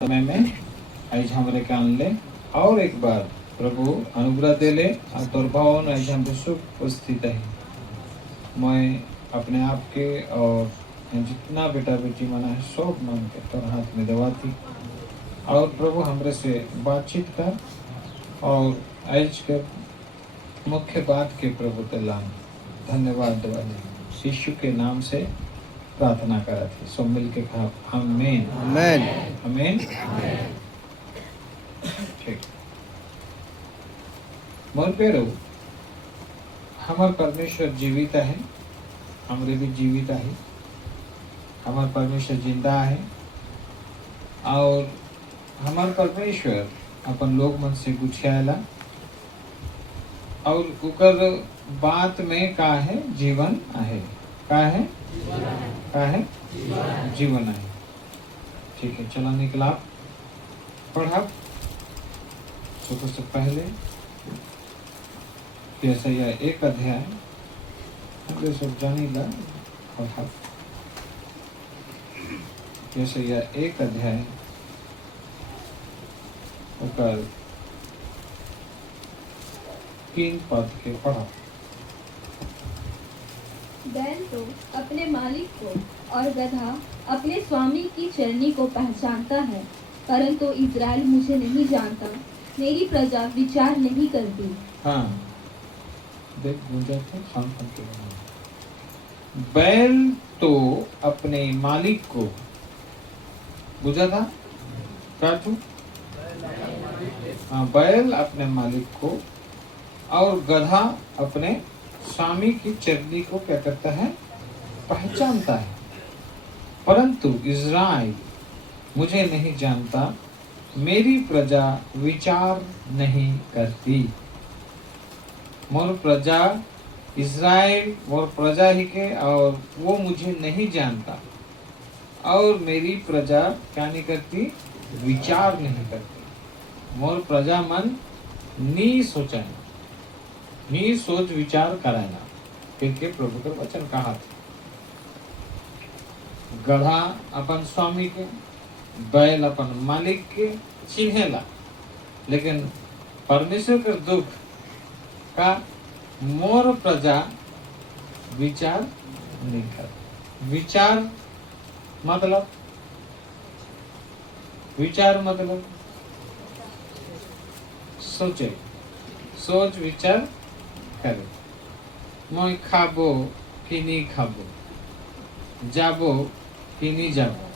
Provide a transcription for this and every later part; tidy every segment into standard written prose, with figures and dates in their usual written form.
समय में आज हमरे कान ले और एक बार प्रभु अनुग्रह दे ले और तोर भावन आज हम सुख उपस्थित है। मैं अपने आप के और जितना बेटा बेटी मना है सब मन के तोर हाथ में दवाती और प्रभु हमरे से बातचीत कर और आज के मुख्य बात के प्रभु तेलान धन्यवाद देवाले शिशु के नाम से प्रार्थना करा थी। सब मिल के कहा आमीन आमेन आमीन। ठीक मोर पेरो हमार परमेश्वर जीवित है, हमरे भी जीवित है। हमार परमेश्वर जिंदा है और हमार परमेश्वर अपन लोग मन से गुछाएला और उकर बात में का है जीवन आहे, का है का है जीवन है। ठीक है, चलो निकला पढ़ा सबसे पहले यशायाह 1 अध्याय हम सब जानीला। पढ़ा यशायाह 1 अध्याय ओकर 3 पद के पढ़ा। बैल तो अपने मालिक को और गधा अपने स्वामी की चरनी को पहचानता है, परंतु इज़राइल मुझे नहीं जानता, मेरी प्रजा विचार नहीं करती। हाँ देख गुंजा थे खान खान के बना। बैल तो अपने मालिक को बुझा था क्या तू? हाँ, बैल अपने मालिक को और गधा अपने स्वामी की चरनी को क्या करता है? पहचानता है, परंतु इज़राइल मुझे नहीं जानता, मेरी प्रजा विचार नहीं करती। मोर प्रजा इज़राइल मोर प्रजा ही के और वो मुझे नहीं जानता और मेरी प्रजा क्या नहीं करती? विचार नहीं करती। मोर प्रजा मन नी सोचा नी सोच विचार कराना फिर के प्रभु के वचन कहा था। गधा अपन स्वामी के, बैल अपन मालिक के चिन्हेला, लेकिन परमेश्वर के दुख का मोर प्रजा विचार नहीं कर। विचार मतलब सोचे, सोच विचार करे। मैं खाबो कि नहीं खाबो, जाबो कि नहीं जाबो,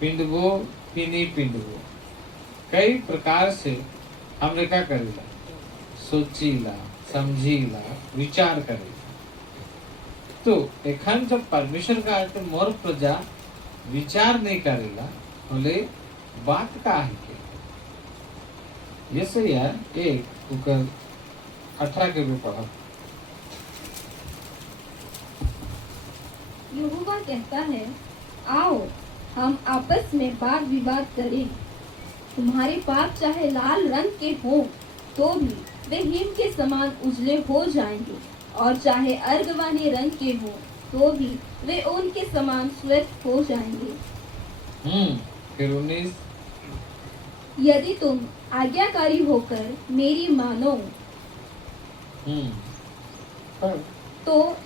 पिंडबो कि नहीं पिंडबो, कई प्रकार से हमने क्या करेला? सोचीला, समझीला, विचार करेला। तो एखन जब परमेश्वर का अर्थ मोर प्रजा विचार नहीं करेला बोले बात का है के यशायाह 1 उकर 18 के भी पढ़ा। यहोवा कहता है, आओ हम आपस में वाद विवाद करें। तुम्हारे पाप चाहे लाल रंग के हों तो भी वे हिम के समान उजले हो जाएंगे, और चाहे अर्गवानी रंग के हों तो भी वे ऊन के समान श्वेत हो जाएंगे। फिर 19 यदि तुम आज्ञाकारी होकर मेरी मानो तो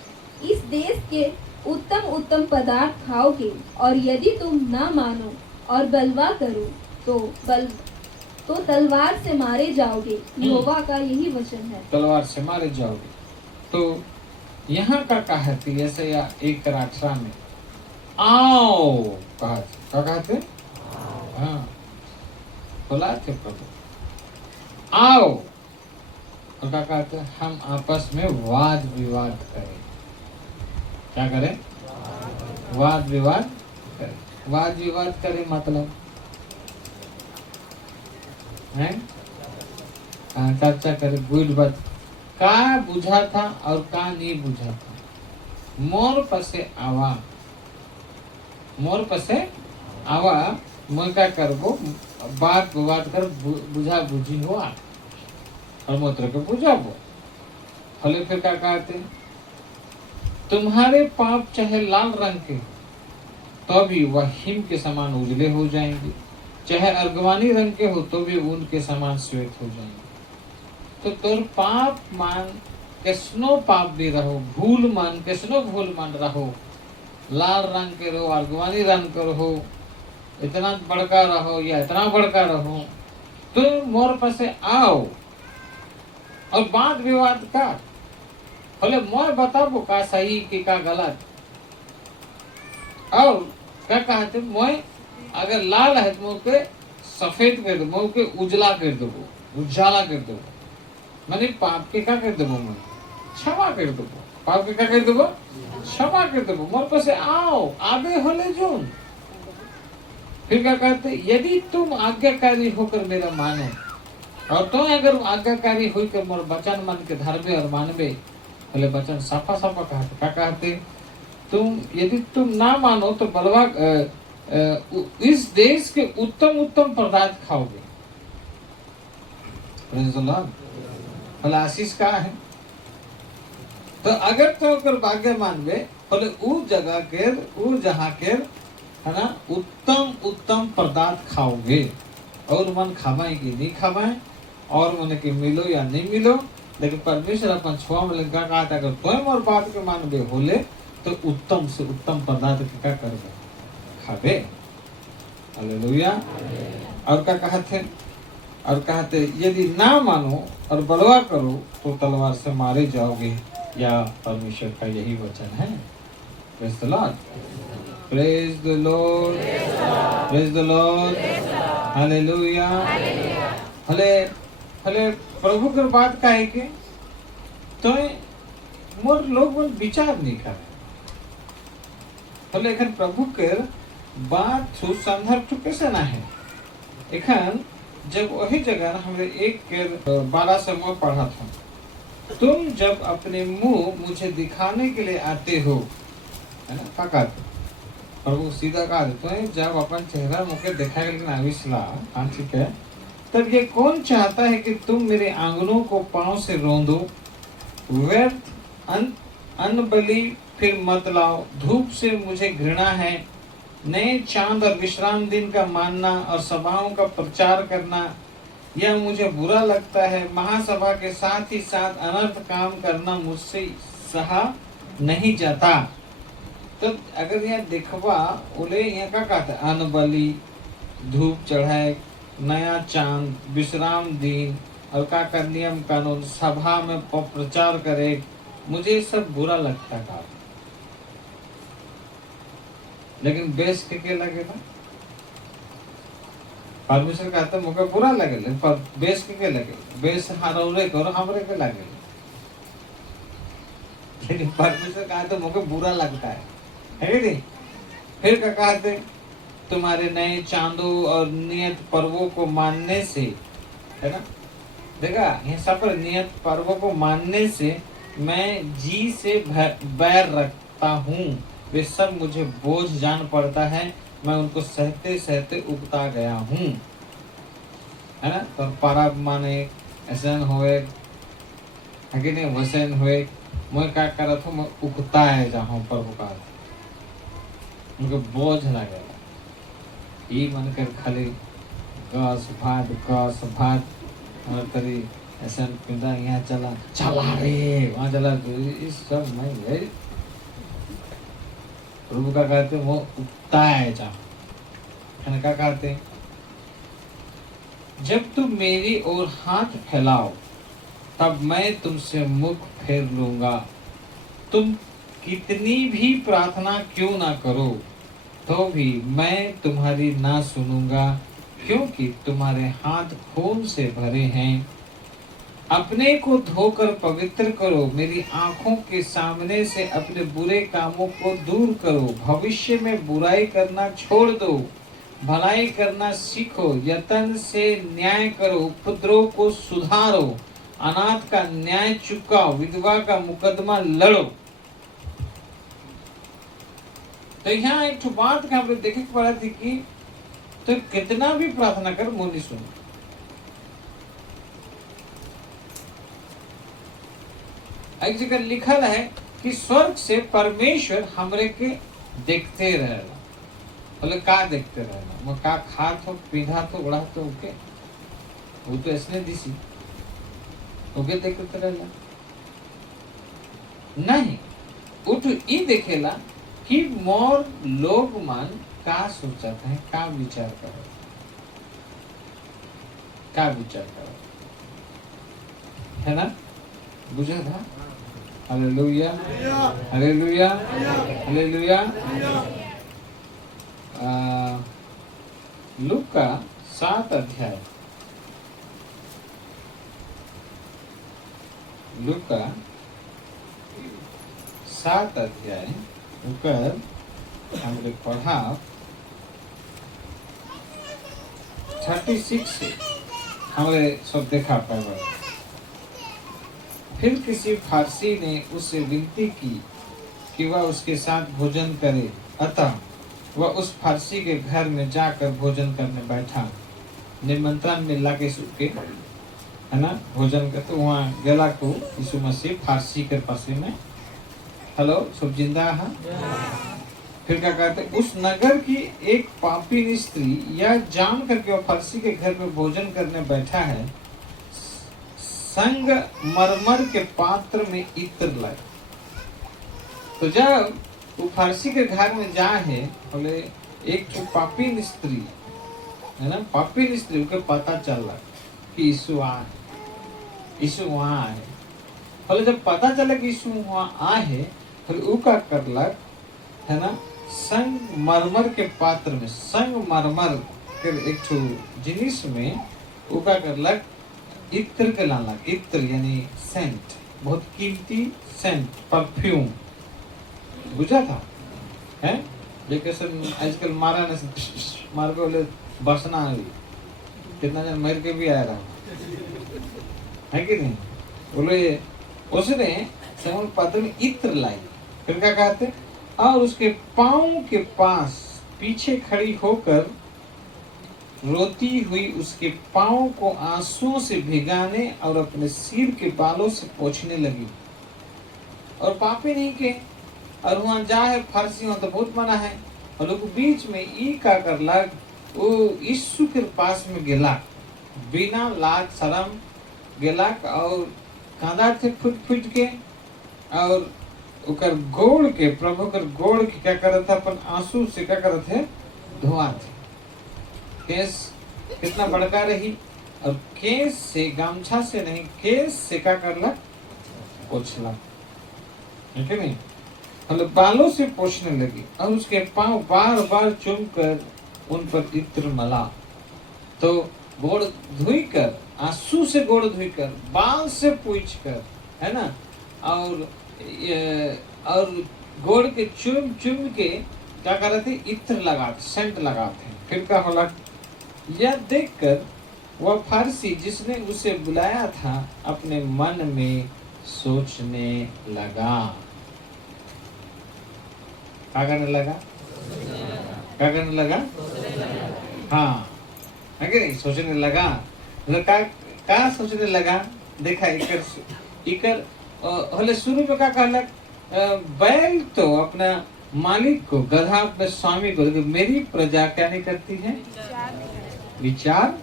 इस देश के उत्तम उत्तम पदार्थ खाओगे, और यदि तुम ना मानो और बलवा करो तो तलवार से मारे जाओगे। यहोवा का यही वचन है। तलवार से मारे जाओगे। तो यहाँ का कहा थी यशायाह 1:18 में आओ कहा थे। हाँ बोला थे प्रभु आओ, और क्या कहते हम आपस में वाद विवाद करें। क्या करें? वाद विवाद करें। वाद विवाद करें मतलब है चर्चा करे, गुड बात का बुझा था और का नहीं बुझा था। मोर पसे आवा मैं क्या करबो? बात विवाद कर बुझा बुझी हुआ और मोत्र को बुझाबो। फले फिर क्या कहते? तुम्हारे पाप चाहे लाल रंग के तो भी वह हिम के समान उजले हो जाएंगे, चाहे अर्गवानी रंग के हो तो भी ऊन के समान श्वेत हो जाएंगे। तो तोर पाप मान कैसनो पाप भी रहो, भूल मान कैसनो भूल मान रहो, लाल रंग के रहो, अर्गवानी रंग के रहो, इतना बड़का रहो या इतना बड़का रहो, तुम मोर पासे आओ और बात विवाद का बोले मैं बताबो का सही कि का गलत। और क्या कहते मैं अगर लाल है तो मुँह के सफेद कर दो, मुँह के उजला कर दो, उजाला कर दो, मैंने पाप के क्या कर दो, मैं क्षमा कर दो, पाप के क्या कर दो, क्षमा कर दो, मोर पासे आओ, आगे होले जो। फिर क्या कहते, यदि तुम आज्ञाकारी होकर मेरा मानो, और तो अगर आज्ञाकारी होकर मोर वचन मन के धर्मे और मानवे, बोले वचन साफा साफा कहते, क्या कहते, तुम यदि तुम ना मानो तो बलवा इस देश के उत्तम उत्तम पदार्थ खाओगे। Praise the Lord. भला आशीष का है। तो अगर तो अगर भाग्य मानवे बोले उ जगह के उ जहाँ के है ना उत्तम उत्तम पदार्थ खाओगे, और मन खावाए कि नहीं खावाए, और मन के मिलो या नहीं मिलो, लेकिन परमेश्वर अपन छुआ में लगा कहा था अगर तुम और बात के मानवे होले तो उत्तम से उत्तम पदार्थ क्या करबे, खाबे। हालेलुया। और क्या कहते, और कहते यदि ना मानो और बलवा करो तो तलवार से मारे जाओगे, या परमेश्वर का यही वचन है। Praise the Lord, praise the Lord, praise the lord, hallelujah. हले हले प्रभु की बात का है कि तो मोर लोग विचार नहीं करे, तो लेकिन प्रभु के बात संदर्भ कैसे ना है। एखन जब वही जगह हमने एक के 12 से मैं पढ़ा था, तुम जब अपने मुंह मुझे दिखाने के लिए आते हो, है ना, क्या कहते प्रभु सीधा कहा देते हैं, जब अपन चेहरा मुझे दिखाए लेकिन आविसला ठीक है, तब ये कौन चाहता है कि तुम मेरे आंगनों को पांव से रोंदो। व्यर्थ अन्न बलि फिर मत लाओ, धूप से मुझे घृणा है। नए चांद और विश्राम दिन का मानना और सभाओं का प्रचार करना यह मुझे बुरा लगता है। महासभा के साथ ही साथ अनर्थ काम करना मुझसे सहा नहीं जाता। तो अगर यहाँ देखवा बोले यहाँ क्या कहते, अन्न बलि, धूप चढ़ाए, नया चांद, विश्राम दिन, और का कर नियम कानून, सभा में प्रचार करे, मुझे सब बुरा लगता था। लेकिन बेस के लगेगा, परमेश्वर कहते मुझे बुरा लगे, पर बेस के लगे, बेस हरौरे करो हमरे के लगे, लेकिन परमेश्वर कहते मुझे बुरा लगता है कि नहीं। फिर क्या कहते, तुम्हारे नए चांदों और नियत पर्वों को मानने से, है ना, देखा ये सब पर नियत पर्वों को मानने से मैं जी से बैर रखता हूँ। वे सब मुझे बोझ जान पड़ता है, मैं उनको सहते सहते उगता गया हूँ, है ना। तो परब माने ऐसा होए है कि नहीं, वैसे होए, मैं क्या करत हूँ, मैं उगता है जहाँ प्रभु का उनको बोझ लगे, ये मन कर खाली गस भात और करी ऐसा पिंदा यहाँ चला रे वहाँ चला, इस सब नहीं है। प्रभु का कहते वो उगता है जहाँ, क्या कहते, जब तुम मेरी ओर हाथ फैलाओ तब मैं तुमसे मुख फेर लूंगा। तुम कितनी भी प्रार्थना क्यों ना करो तो भी मैं तुम्हारी ना सुनूंगा, क्योंकि तुम्हारे हाथ खून से भरे हैं। अपने को धोकर पवित्र करो, मेरी आंखों के सामने से अपने बुरे कामों को दूर करो। भविष्य में बुराई करना छोड़ दो, भलाई करना सीखो। यत्न से न्याय करो, उपद्रव को सुधारो, अनाथ का न्याय चुकाओ, विधवा का मुकदमा लड़ो। तो यहाँ एक बात का हम देखे पड़ा थी कि तो कितना भी प्रार्थना कर मुंह नहीं सुन। एक जगह लिखल है कि स्वर्ग से परमेश्वर हमरे के देखते रहेला, बोले का देखते रहना, मैं का खा तो पीधा तो उड़ा तो ओके, वो तो ऐसने दिसी ओके देखते रहना नहीं। उठ ई देखेला कि मोर लोग मन का सोचत है, का विचार करे, का विचार करे, है ना? बुझा था? Hallelujah, hallelujah, hallelujah. लूका 7 अध्याय, लूका 7 अध्याय ऊपर हमने पढ़ा 36 से हमने सब देखा पहले। फिर किसी फारसी ने उससे विनती की कि वह उसके साथ भोजन करे, अतः वह उस फारसी के घर में जाकर भोजन करने बैठा। निमंत्रण मिला के सुके, है ना, भोजन करते वहाँ गला को यीशु मसीह फारसी के पास में, हेलो सब जिंदा है। फिर क्या कहते, उस नगर की एक पापी स्त्री यह जान करके वह फारसी के घर में भोजन करने बैठा है, संग मरमर के पात्र में इत्र लाए। तो जब वो फारसी के घर में जा है, बोले एक जो पापी स्त्री है ना, पापी स्त्री को पता चला कि यीशु आ है, यीशु वहाँ आए। बोले जब पता चला कि यीशु वहाँ आए, फिर वो क्या करलक, है ना, संग मरमर के पात्र में, संग मरमर के एक ठो जिनिस में वो क्या करलक, इत्र के लालक। इत्र यानी सेंट, बहुत कीमती सेंट, परफ्यूम, बुझा था है। लेकिन आजकल मारा न मार के बोले बसना आ गई, कितना जन मर के भी आ रहा है कि नहीं। बोले उसने समूह पात्र में इत्र लाई। फिर क्या कहते, और उसके पाँव के पास पीछे खड़ी होकर रोती हुई उसके पाँव को आंसुओं से भिगाने और अपने सिर के बालों से पोंछने लगी। और पापी नहीं के, और वहाँ जा है फारसी, वहाँ तो बहुत मना है। और लोग बीच में ई का कर लग, वो यीशु के पास में गेला, बिना लाज शरम गेला, और कांदा थे फुट फुट के, और उकर गोड़ के, प्रभु कर गोड़ के क्या करत था, अपन आंसू से क्या करत है, धोआ थे। केस कितना बड़का रही, और केस से, गामछा से नहीं, केस से क्या करला, पोछला, ठीक है नहीं, मतलब बालों से पोछने लगी। और उसके पांव बार बार चूम कर उन पर इत्र मला। तो गोड़ धुई कर, आंसू से गोड़ धुई कर, बाल से पूछ कर, है ना, और गोड़ के चूम चूम के क्या करते, इत्र लगाते, सेंट लगाते। फिर क्या होला, यह देखकर वह फारसी जिसने उसे बुलाया था अपने मन में सोचने लगा। क्या करने लगा, क्या करने लगा, हाँ है कि नहीं, सोचने लगा। क्या सोचने लगा, देखा इकर हले शुरू में क्या कहलक, बैल तो अपना मालिक को, गधा अपने स्वामी को, मेरी प्रजा क्या नहीं करती है, विचार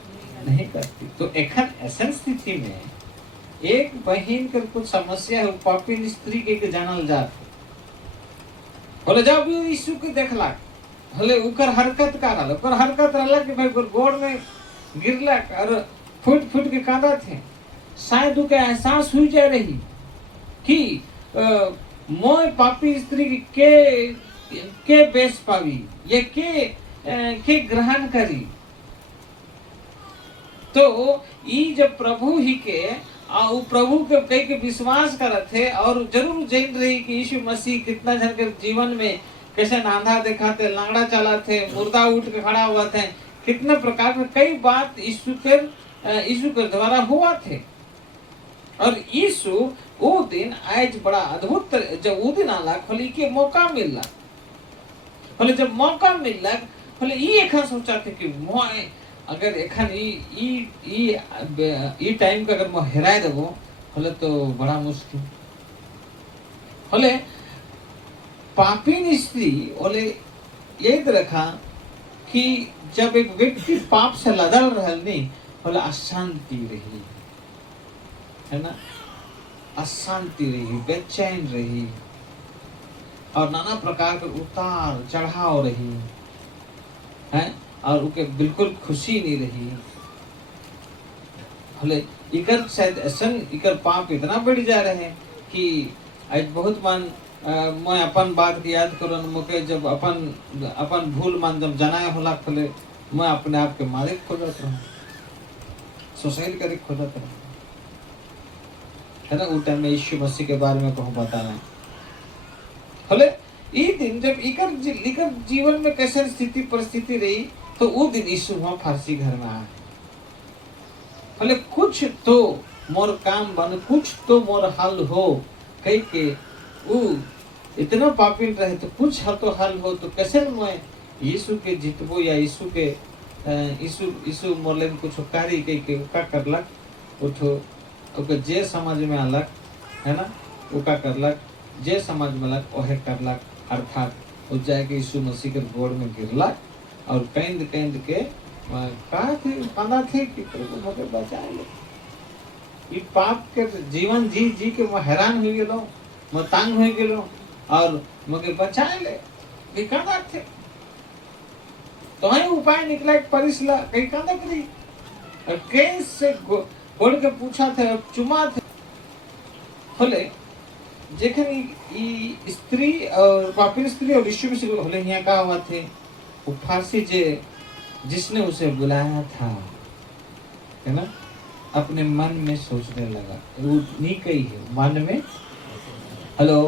नहीं करती। तो एखन ऐसा स्थिति में एक बहन कर कुछ समस्या है, पापी स्त्री के जानल जात, बोले जब यीशु के देखला, हले उकर हरकत का रहल, उकर हरकत रहला कि भाई गोड़ में गिरलक और फुट फुट के कांदा थे। शायद उके एहसास हुई जा रही कि मोय पापी स्त्री के बेस पावी, ये के ग्रहण करी। तो ई जब प्रभु ही के प्रभु के कई के विश्वास करत थे, और जरूर जान रही कि यीशु मसीह कितना जन के जीवन में कैसे नांधा दिखाते, लांगड़ा चलाते, मुर्दा उठ के खड़ा हुआ थे, कितने प्रकार में कई बात यीशु के द्वारा हुआ थे। और यीशु वो दिन आज बड़ा अद्भुत, जब वो दिन आला खोली के मौका मिलला, खोले जब मौका मिलला, खोले ये एक सोचा थे कि मोए अगर एखन ई टाइम का अगर मैं हेराए देबो, खोले तो बड़ा मुश्किल। खोले पापी स्त्री ओले याद रखा कि जब एक व्यक्ति पाप से लदल रहल नहीं, बोले अशांति रही, है ना, अशांति रही, बेचैन रही, और नाना प्रकार के उतार चढ़ाव रही है, और उनके बिल्कुल खुशी नहीं रही। बोले इकर शायद ऐसन इकर पाप इतना बढ़ जा रहे कि आज बहुत मान मैं अपन बात की याद करो, मुके जब अपन भूल मान जब जनाए होला खोले, मैं अपने आप के मालिक खोजत रहूं, सुसाइड करे खोजत रहूं, है ना। उस टाइम में यीशु मसीह के बारे में कहूँ बताना बोले ये दिन जब इकर जीवन में कैसे स्थिति परिस्थिति रही, तो वो दिन यीशु वहां फारसी घर में आए, बोले कुछ तो मोर काम बन, कुछ तो मोर हल हो, कह के वो इतना पापी रहे, तो कुछ हल हो, तो कैसे मैं यीशु के जितबो, या यीशु के यीशु मोरले में कुछ कार्य कह के का करलक, उठो ओके जे समझ में अलग, है ना, वो का करलक, जे समझ में अलग ओहे करलक, अर्थात वो जाके यीशु मसीह के गोड़ में गिरलक, और कैंद के कहा थे कि प्रभु मुझे बचा लो, ये पाप के जीवन जी के मैं हैरान हो गेलो, मैं तंग हो गेलो, और मुझे बचा ले, ये कहा थे। तो ही उपाय निकला, एक परिसला कहीं कहा करी, और कैसे गोड़ के पूछा थे, और चुमा थे। बोले जेखन स्त्री और पापी स्त्री और यीशु मसीह बोले यहाँ का हुआ थे, वो फारसी जिसने उसे बुलाया था, है ना, अपने मन में सोचने लगा, वो नहीं कही है, मन में, हेलो,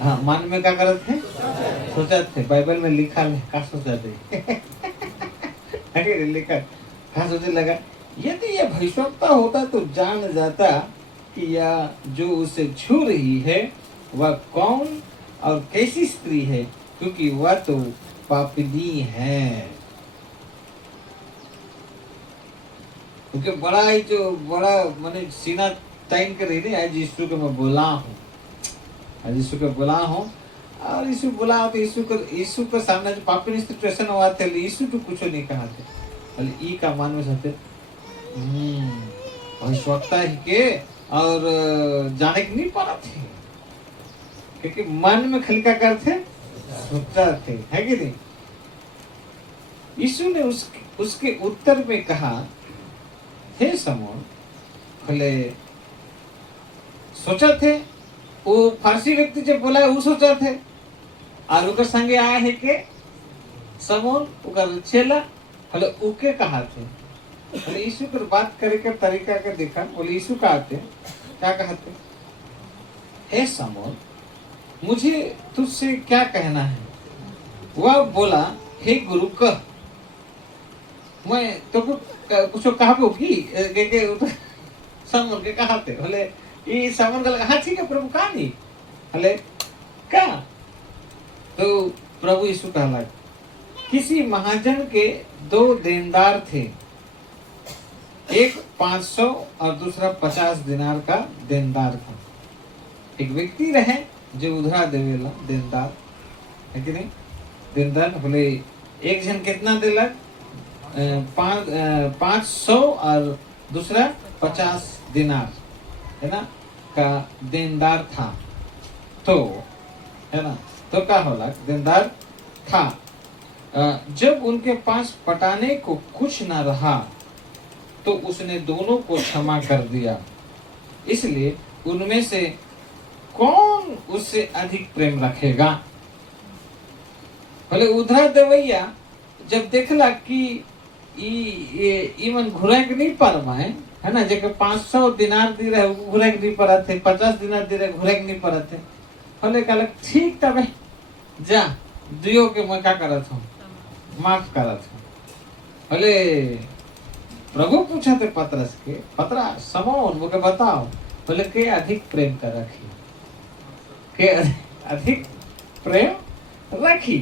हाँ, मन में क्या करते थे, सोचा थे, बाइबल में लिखा है, क्या सोचा थे अरे लिखा, क्या सोचने लगा, यदि यह भविष्यवक्ता होता तो जान जाता कि यह जो उसे छू रही है वह कौन और कैसी स्त्री है, क्योंकि वह तो पापिनी है। क्योंकि बड़ा ही जो बड़ा मैंने सीना ताइन कर रही थी, आज यीशु को मैं बोला हूँ, आज यीशु को बोला हूँ, और यीशु बोला तो यीशु के सामने जो पापी सिचुएशन हुआ थे, यीशु तो कुछ नहीं कहा थे, बोले ई का मान में सकते भविष्यवक्ता ही के, और जाने के नहीं पा थे, क्योंकि मन में खलका करते सोचता थे, है कि नहीं। यीशु ने उसके उत्तर में कहा, हे समौन, बोले सोचा थे, वो फारसी व्यक्ति जब बोला वो सोचा थे, और उनके संगे आए है के समौन उनका चेला, बोले उके कहा थे, बोले यीशु की बात करे के तरीका के देखा, बोले यीशु कहते क्या कहते, हे समौन मुझे तुझसे क्या कहना है। वह बोला, हे गुरु कह, मैं तो कुछ कहा होगी के समौन के कहते, बोले ये समौन का लगा, हाँ ठीक है प्रभु कहा नहीं, बोले क्या, तो प्रभु यीशु कहला, किसी महाजन के 2 देनदार थे, एक 500 और दूसरा 50 दिनार का देनदार था। एक व्यक्ति रहे जो उधरा देवेला, देनदार है कि नहीं, देनदार बोले एक जन कितना दिलक, 500 और दूसरा 50 दिनार, है ना, का देनदार था, तो है ना, तो क्या होला, देनदार था। जब उनके पास पटाने को कुछ न रहा तो उसने दोनों को क्षमा कर दिया, इसलिए उनमें से कौन उससे अधिक प्रेम रखेगा। भले उधरा देवैया जब देखला कि इवन घुरा के नहीं पारमाए, है ना, जगह 500 दिनार दे रहे घुरा के नहीं पड़ा थे, 50 दिनार दे रहे घुरा के नहीं पड़ा थे, भले कहला ठीक तब जा दियो के मैं क्या करत हूँ, माफ करत हूँ। भले प्रभु पूछा थे पतरस के, पतरा समौन मुझे बताओ, बोले के अधिक प्रेम कर रखी, के अधिक प्रेम रखी,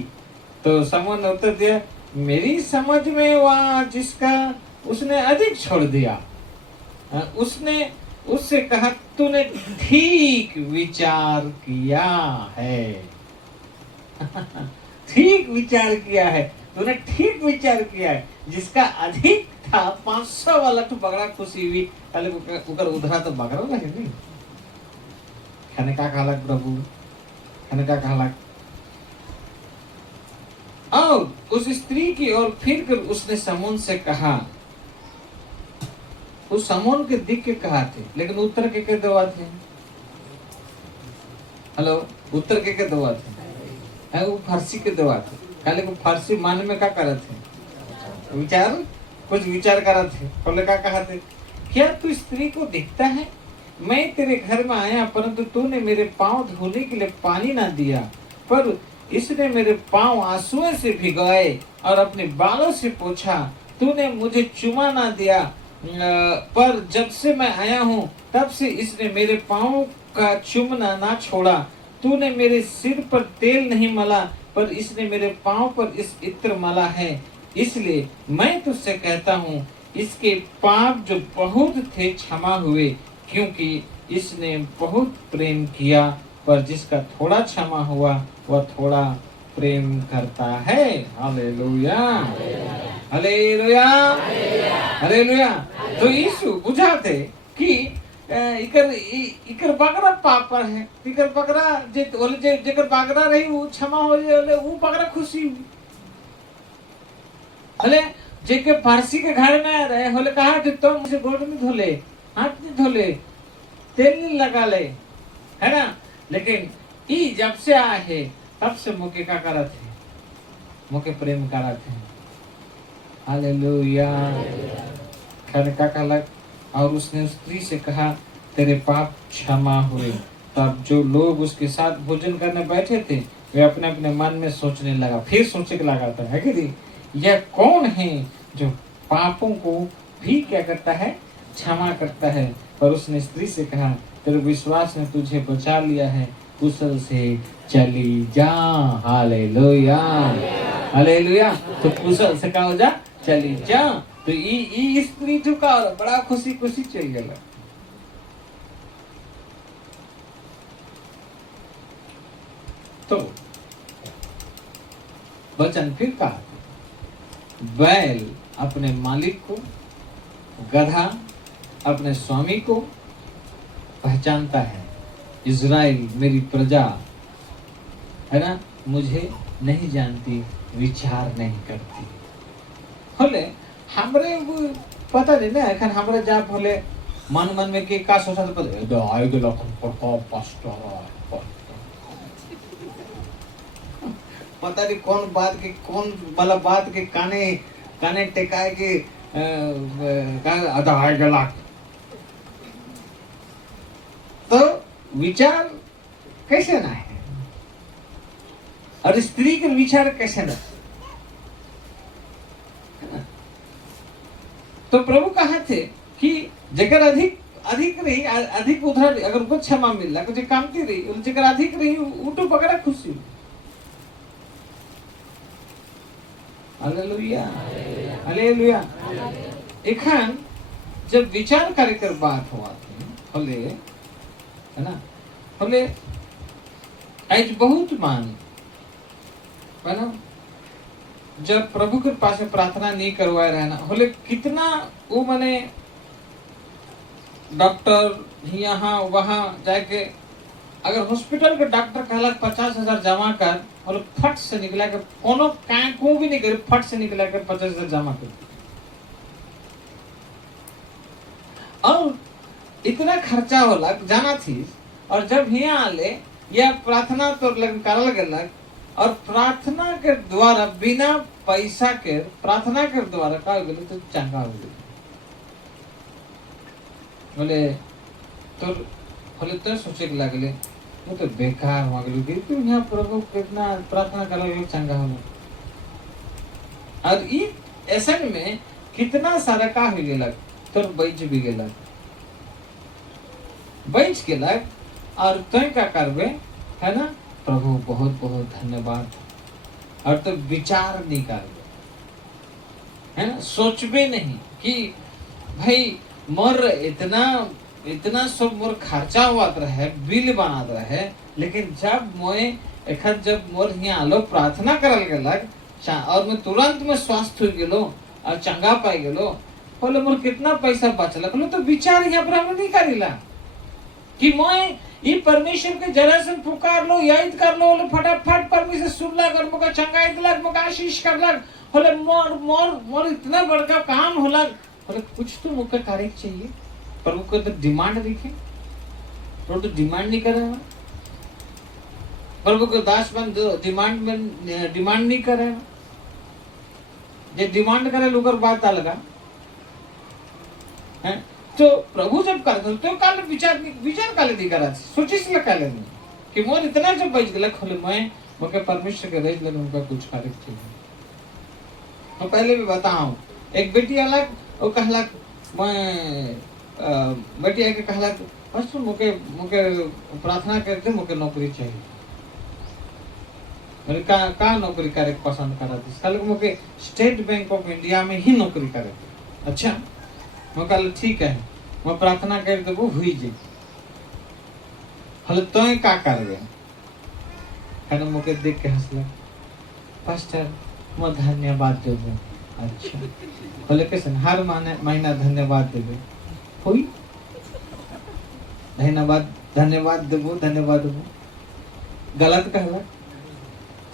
तो समौन ने उत्तर दिया, मेरी समझ में वह जिसका उसने अधिक छोड़ दिया। उसने उससे कहा, तूने ठीक विचार किया है ठीक विचार किया है। तूने ठीक विचार किया है। जिसका अधिक था 500 वाला तो बगड़ा खुशी हुई, पहले उकर उधरा तो बगड़ा नहीं खाने का खालक प्रभु, खाने का खालक। और उस स्त्री की ओर फिर कर उसने समून से कहा, उस समून के दिख के कहा थे, लेकिन उत्तर के दवा थे। हेलो, उत्तर के दवा थे, वो फारसी के दवा थे। काले को फारसी मान में क्या करे थे, विचार कुछ विचार करा थे। बोले क्या कहा थे, क्या तू स्त्री को दिखता है, मैं तेरे घर में आया परंतु तूने मेरे पांव धोने के लिए पानी ना दिया, पर इसने मेरे पांव आंसुओं से भिगोए और अपने बालों से पोंछा। तूने मुझे चुमा ना दिया, पर जब से मैं आया हूँ तब से इसने मेरे पांव का चुमना ना छोड़ा। तूने मेरे सिर पर तेल नहीं मला, पर इसने मेरे पांव पर इस इत्र मला है। इसलिए मैं तुझसे कहता हूँ, इसके पाप जो बहुत थे क्षमा हुए, क्योंकि इसने बहुत प्रेम किया। पर जिसका थोड़ा क्षमा हुआ वह थोड़ा प्रेम करता है। Hallelujah, hallelujah, hallelujah. तो यीशु बुझाते कि इकर बगरा पाप पर है, इकर बगरा जेकर बगरा रही वो क्षमा हो जाए, वो बगरा खुशी हुई। हले जेके फारसी के घर में रहे होले कहा कि तुम मुझे गोड़ में धोले, हाथ नहीं धोले, तेल नहीं लगा ले, है ना। लेकिन ई जब से आए है तब से मुके का करत है, मुके प्रेम करत है। हालेलुया, खन का कहलक। और उसने उस स्त्री से कहा, तेरे पाप क्षमा हुए। तब जो लोग उसके साथ भोजन करने बैठे थे वे अपने अपने मन में सोचने लगा, फिर सोचने लगा था, है कि नहीं, यह कौन है जो पापों को भी क्या करता है, क्षमा करता है। पर उसने स्त्री से कहा, तेरे विश्वास ने तुझे बचा लिया है, कुशल से चली जा। Hallelujah, hallelujah. तो कुशल से कहा हो जा, चली जा। तो ई स्त्री झुका और बड़ा खुशी खुशी चल गया। तो वचन फिर कहा, बैल अपने मालिक को, गधा अपने स्वामी को पहचानता है। इज़राइल मेरी प्रजा है ना, मुझे नहीं जानती, विचार नहीं करती। होले हमरे वो पता नहीं ना, एखन हमरे जा बोले मन मन में के का सोचत पड़े आए गेला को पास्टर पता नहीं कौन बात के कौन वाला बात के काने काने टेकाए के आधा आए गेला। तो विचार कैसे ना है, और स्त्री के विचार कैसे ना। तो प्रभु कहा थे कि जगह अधिक रही, अधिक उधर अगर कुछ क्षमा मिल रहा कुछ कामती रही, जगह अधिक रही उठो पकड़ा खुशी। Hallelujah, hallelujah. एखन जब विचार कर बात हुआ थी होले, है ना, होले आज बहुत मान है ना, जब प्रभु के पास प्रार्थना नहीं करवाए रहना होले कितना वो मने डॉक्टर यहाँ वहां जाके अगर हॉस्पिटल के डॉक्टर कहला 50,000 जमा कर, और फट से निकला के कोनो को भी नहीं करे, फट से निकला के 50,000 जमा कर। और इतना खर्चा होला जाना थी, और जब यहाँ आले यह प्रार्थना तो करल गलक, और प्रार्थना के द्वारा बिना पैसा के प्रार्थना के द्वारा का गले तो चंगा हो गए। बोले तो सोचे के लगले वो तो बेकार हो गए, तू यहाँ प्रभु कितना प्रार्थना कर चंगा हो। और ई ऐसा में कितना सारा का हो गेलक, तो बैच भी गेलक, बैच गेलक। और तय का करबे है ना, प्रभु बहुत बहुत धन्यवाद। और तो विचार नहीं करबे, है ना, सोचबे नहीं कि भाई मोर इतना सब मोर खर्चा हुआ रहे, बिल बनात रहे, लेकिन जब मोए जब मोर यहाँ आलो प्रार्थना करल गलक, और मैं तुरंत में स्वस्थ हो गेलो और चंगा पाई गेलो, बोले मोर कितना पैसा बचल, बोले तो विचार यहाँ पर हम नहीं करीला कि मैं ये परमेश्वर के जरा से पुकार लो, याद कर लो, बोले फटाफट परमेश्वर सुन लग और मुका चंगाई दिलक, मुका आशीष कर लग, बोले मोर मोर मोर इतना बड़का काम होला, बोले कुछ तो मुका कार्य चाहिए। प्रभु को तो डिमांड दिखे, प्रभु तो डिमांड नहीं कर रहा है, प्रभु को दास बन डिमांड नहीं कर रहे हैं, जे डिमांड करे लोग बात अलग है। तो प्रभु जब करते तो काल विचार काले नहीं करा, सोचिस ल काले नहीं कि मोर इतना जब बच गया खोले मैं मके परमेश्वर के रेज लेने उनका कुछ कार्य चाहिए। मैं पहले भी बताऊं, एक बेटी अलग वो कहला, मैं बेटी आके कहला बस मुके प्रार्थना करते मुके नौकरी चाहिए। मैंने का नौकरी करे पसंद करा थी, कल मुके स्टेट बैंक ऑफ इंडिया में ही नौकरी करे थे। अच्छा, मैं कल ठीक है, मैं प्रार्थना कर देबो हुई जी, हल तो का कर गए है ना, मुके देख के हंसला, पास्टर मैं धन्यवाद देबो। अच्छा बोले कैसे हर महीना धन्यवाद देबे, हुई धन्यवाद देबो गलत कहला,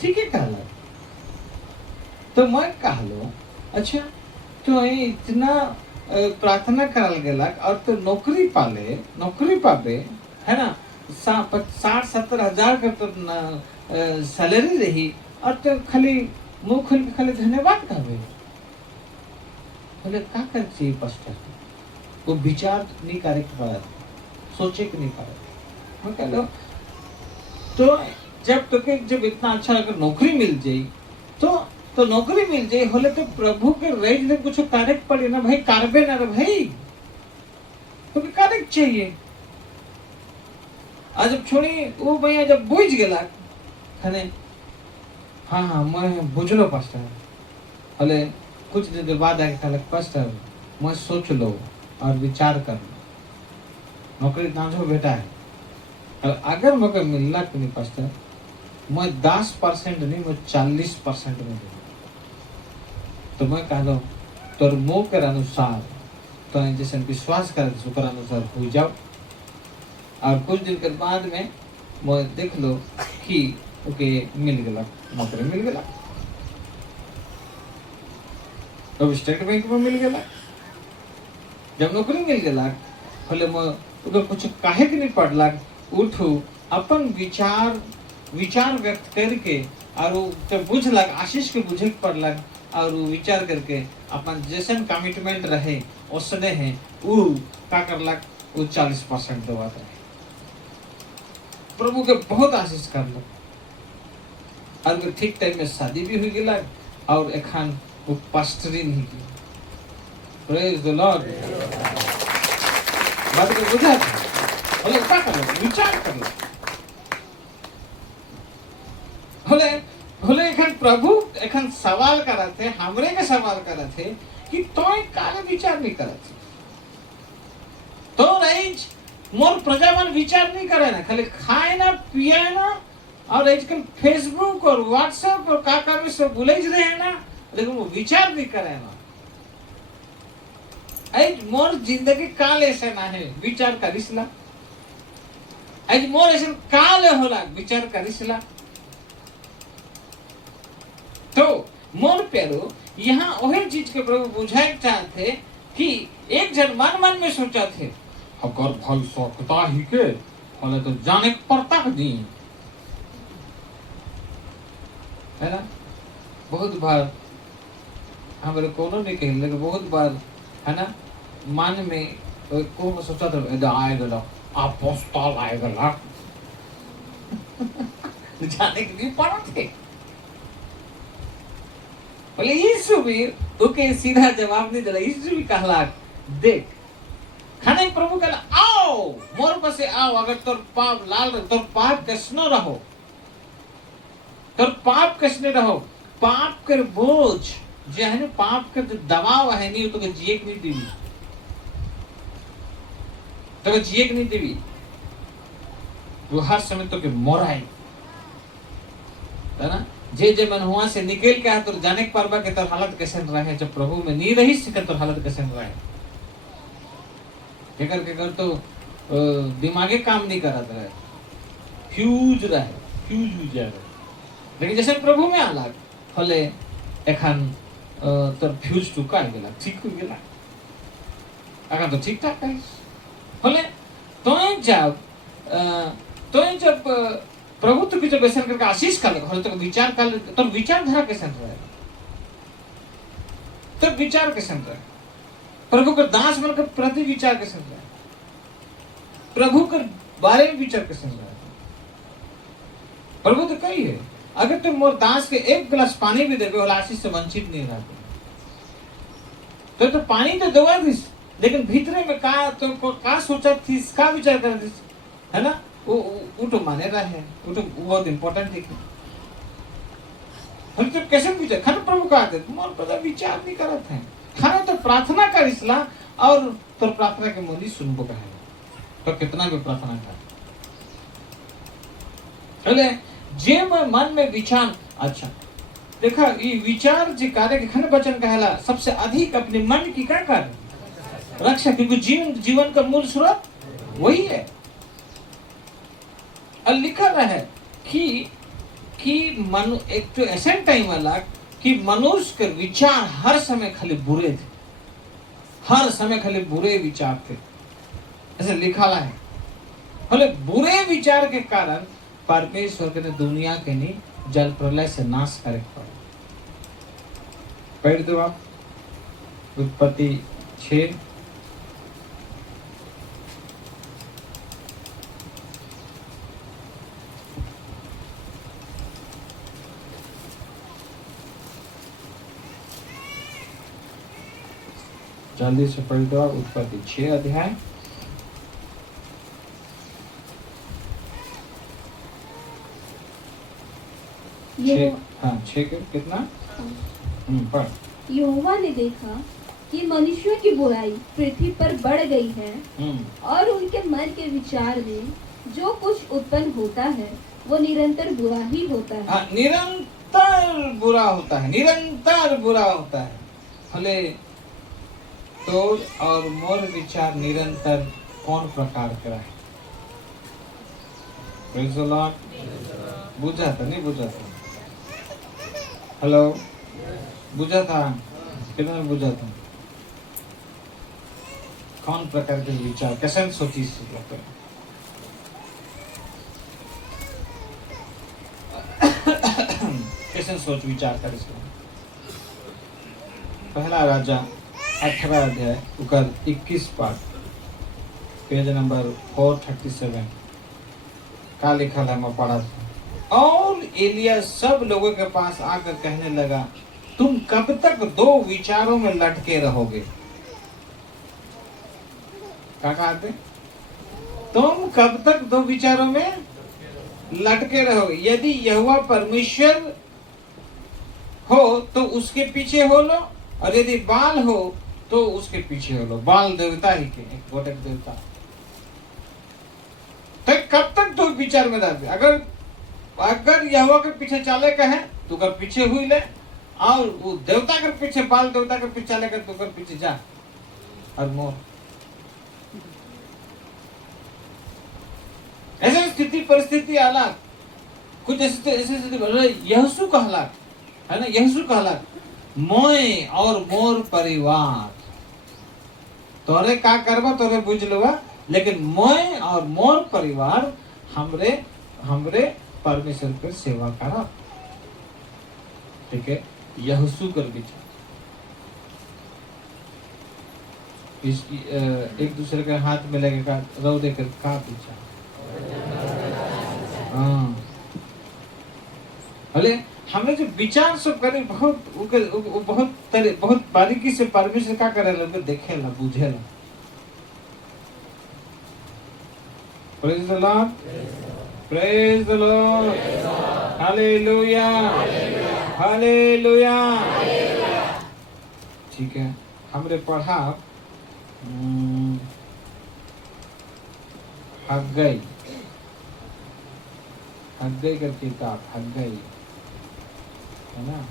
ठीक है कहला। तो मैं कहलो अच्छा तो इतना प्रार्थना करल गेला और तो नौकरी पावे है ना, 60-70 हजार का तो सैलरी रही और तो खाली मुंह खोल के खाली धन्यवाद कहबे, बोले का कर चाहिए पास्टर, वो विचार नहीं करे के पड़ा, सोचे के नहीं पड़ा। मैं कह लो तो जब इतना अच्छा अगर नौकरी मिल जाए तो नौकरी मिल जाए होले तो प्रभु के रेज में कुछ कार्य पड़े ना भाई, कारबे ना रे भाई, तो कार्य चाहिए। आज जब छोड़ी वो भैया जब बुझ गेला खने, हाँ मैं बुझलो पास्टर, बोले कुछ दिन बाद आके कहला पास्टर मैं सोच लो और विचार कर लो, नौकरी ना जो बेटा है, अगर मौका मिलना कि नहीं पास्टर मैं 10% नहीं मैं 40% में दूंगा। तो मैं कह लो तोर मुँह के अनुसार तो जैसे विश्वास कर ओकर अनुसार हो जाओ, और कुछ दिन के बाद में मैं देख लो कि ओके मिल गया, नौकरी मिल गया, तो स्टेट बैंक में मिल गया। जब नौकरी मिल गया बोले मैं कुछ काहे के नहीं पड़ला, उठू अपन विचार व्यक्त करके और जब बुझलक आशीष के बुझे पड़लक और विचार करके अपन जैसन कमिटमेंट रहे उसने है वो का करलक, वो 40% देवत रहे। प्रभु के बहुत आशीष करलक और ठीक टाइम में शादी भी हुई गया और एखन वो पास्टरी नहीं की। Praise the Lord. बात को बुझा बोले क्या कर लो, विचार कर लो, बोले एखन प्रभु एखन सवाल करा थे, हमरे के सवाल करा थे कि तो काले विचार नहीं करा थे, तो नहीं मोर प्रजावन विचार नहीं करे ना, खाली खाए ना पिए ना और आजकल फेसबुक और व्हाट्सएप और का करे सब बुलेज रहे हैं ना, लेकिन वो विचार नहीं करे ना। आज मोर जिंदगी काल ऐसे ना है, विचार करिसला। आज मोर ऐसे काल होला, विचार करिसला। तो मोर प्यारो यहाँ वही चीज के प्रभु बुझाए चाहते कि एक जन मन में सोचा थे अगर भाई सकता ही के बोले तो जाने पड़ता दी है ना। बहुत बार हमारे कोनो नहीं कह, लेकिन बहुत बार है ना मन में को सोचा था इधर आएगा अपोस्तल आएगा जाने के लिए पड़ा थे। बोले यीशु भी ओके सीधा जवाब नहीं दिला, यीशु भी कहला देख खाने प्रभु कहला आओ मोर पास आओ, अगर तोर पाप लाल तोर पाप कसनो रहो, तोर पाप कसने रहो, पाप कर बोझ जो है ना, पाप का जो दबाव है नहीं तो जिए नहीं देवी, तो जिए नहीं देवी, वो हर समय तो के मोराई है ना, जे जे मन हुआ से निकल के तो जाने के पारबा के तर हालत कैसे रहे, जब प्रभु में नहीं रही सके तो हालत कैसे रहे। केकर तो दिमागे काम नहीं करत रहे, फ्यूज हो जाए। लेकिन जैसे प्रभु में आला फले एखन तो फ्यूज टुका गेला, ठीक हो गेला, अगर तो ठीक ठाक है फले तो जब प्रभु तो जब ऐसा करके आशीष कर ले तो विचार कर ले, तो विचारधारा कैसे रहे, तो विचार कैसे रहे, प्रभु के दास मन के प्रति विचार कैसे रहे, प्रभु के बारे में विचार कैसे रहे। प्रभु तो कही है, अगर तुम मोर दास के एक गिलास पानी भी देवे वाला आशीष से वंचित नहीं रहते, तो पानी तो दवा दी, लेकिन भीतरे में का तो का सोचा थी, का विचार कर थी, है ना, वो तो माने रहे, वो तो बहुत इम्पोर्टेंट है। हम तो कैसे विचार खाना प्रभु का आते मोर पता विचार नहीं करत है, खाना तो प्रार्थना कर इसला, और तो प्रार्थना के मोदी सुनबो कहे तो कितना भी प्रार्थना कर अले जे मन में विचार। अच्छा देखा ये विचार जो कार्य के खंड वचन कहला सबसे अधिक अपने मन की क्या कार्य रक्षा, क्योंकि जीवन का मूल स्रोत वही है। और लिखा है कि मनु एक तो ऐसा टाइम वाला कि मनुष्य के विचार हर समय खाली बुरे थे, हर समय खाली बुरे विचार थे, ऐसे लिखा है। खाली बुरे विचार के कारण परमेश्वर के ने दुनिया के नहीं जल प्रलय से नाश करे पढ़ दो आप उत्पत्ति 6 जल्दी से पढ़ दो उत्पत्ति 6 अध्याय हाँ 6 के कितना पढ़। यहोवा ने देखा कि मनुष्यों की बुराई पृथ्वी पर बढ़ गई है और उनके मन के विचार में जो कुछ उत्पन्न होता है वो निरंतर बुरा ही होता है। निरंतर बुरा होता है, निरंतर बुरा होता है। भले तो और मोर विचार निरंतर कौन प्रकार का है, बुझा था नहीं बुझा था, हेलो बुझा था कितना बुझा था, कौन प्रकार के विचार कैसे सोची कैसे सोच विचार कर। पहला राजा 18 अध्याय 21 पाठ पेज नंबर 437 का लिखा है, मैं पढ़ा था। और एलिया सब लोगों के पास आकर कहने लगा, तुम कब तक दो विचारों में लटके रहोगे। क्या कहते, तुम कब तक दो विचारों में लटके रहोगे। यदि यहोवा परमेश्वर हो तो उसके पीछे हो लो, और यदि बाल हो तो उसके पीछे हो लो। बाल देवता ही के एक गोटक देवता, तो कब तक दो विचार में रहते। अगर यहोवा के पीछे चाले का है तो कर पीछे हुई ले, और वो देवता के पीछे बाल देवता के पीछे चाले कर तो कर पीछे जा। और मोर ऐसे स्थिति परिस्थिति अलग, कुछ ऐसे स्थिति बोल रहे यहोशू कहला है ना, यहोशू कहला मोय और मोर परिवार तोरे का करबा तोरे बुझ लुआ, लेकिन मोय और मोर परिवार हमरे परमेश्वर के सेवा करा। ठीक है, यहोशू कर विचार इसकी एक दूसरे के हाथ में लगेगा रो देकर का विचार। हाँ भले हमने जो विचार सब करे बहुत बारीकी से परमेश्वर का करे लगे देखे ला बुझे ला। Praise the lord, praise the lord, hallelujah, hallelujah. ठीक है, हमरे पढ़ा हग्गई कर किताब, हग्गई है ना।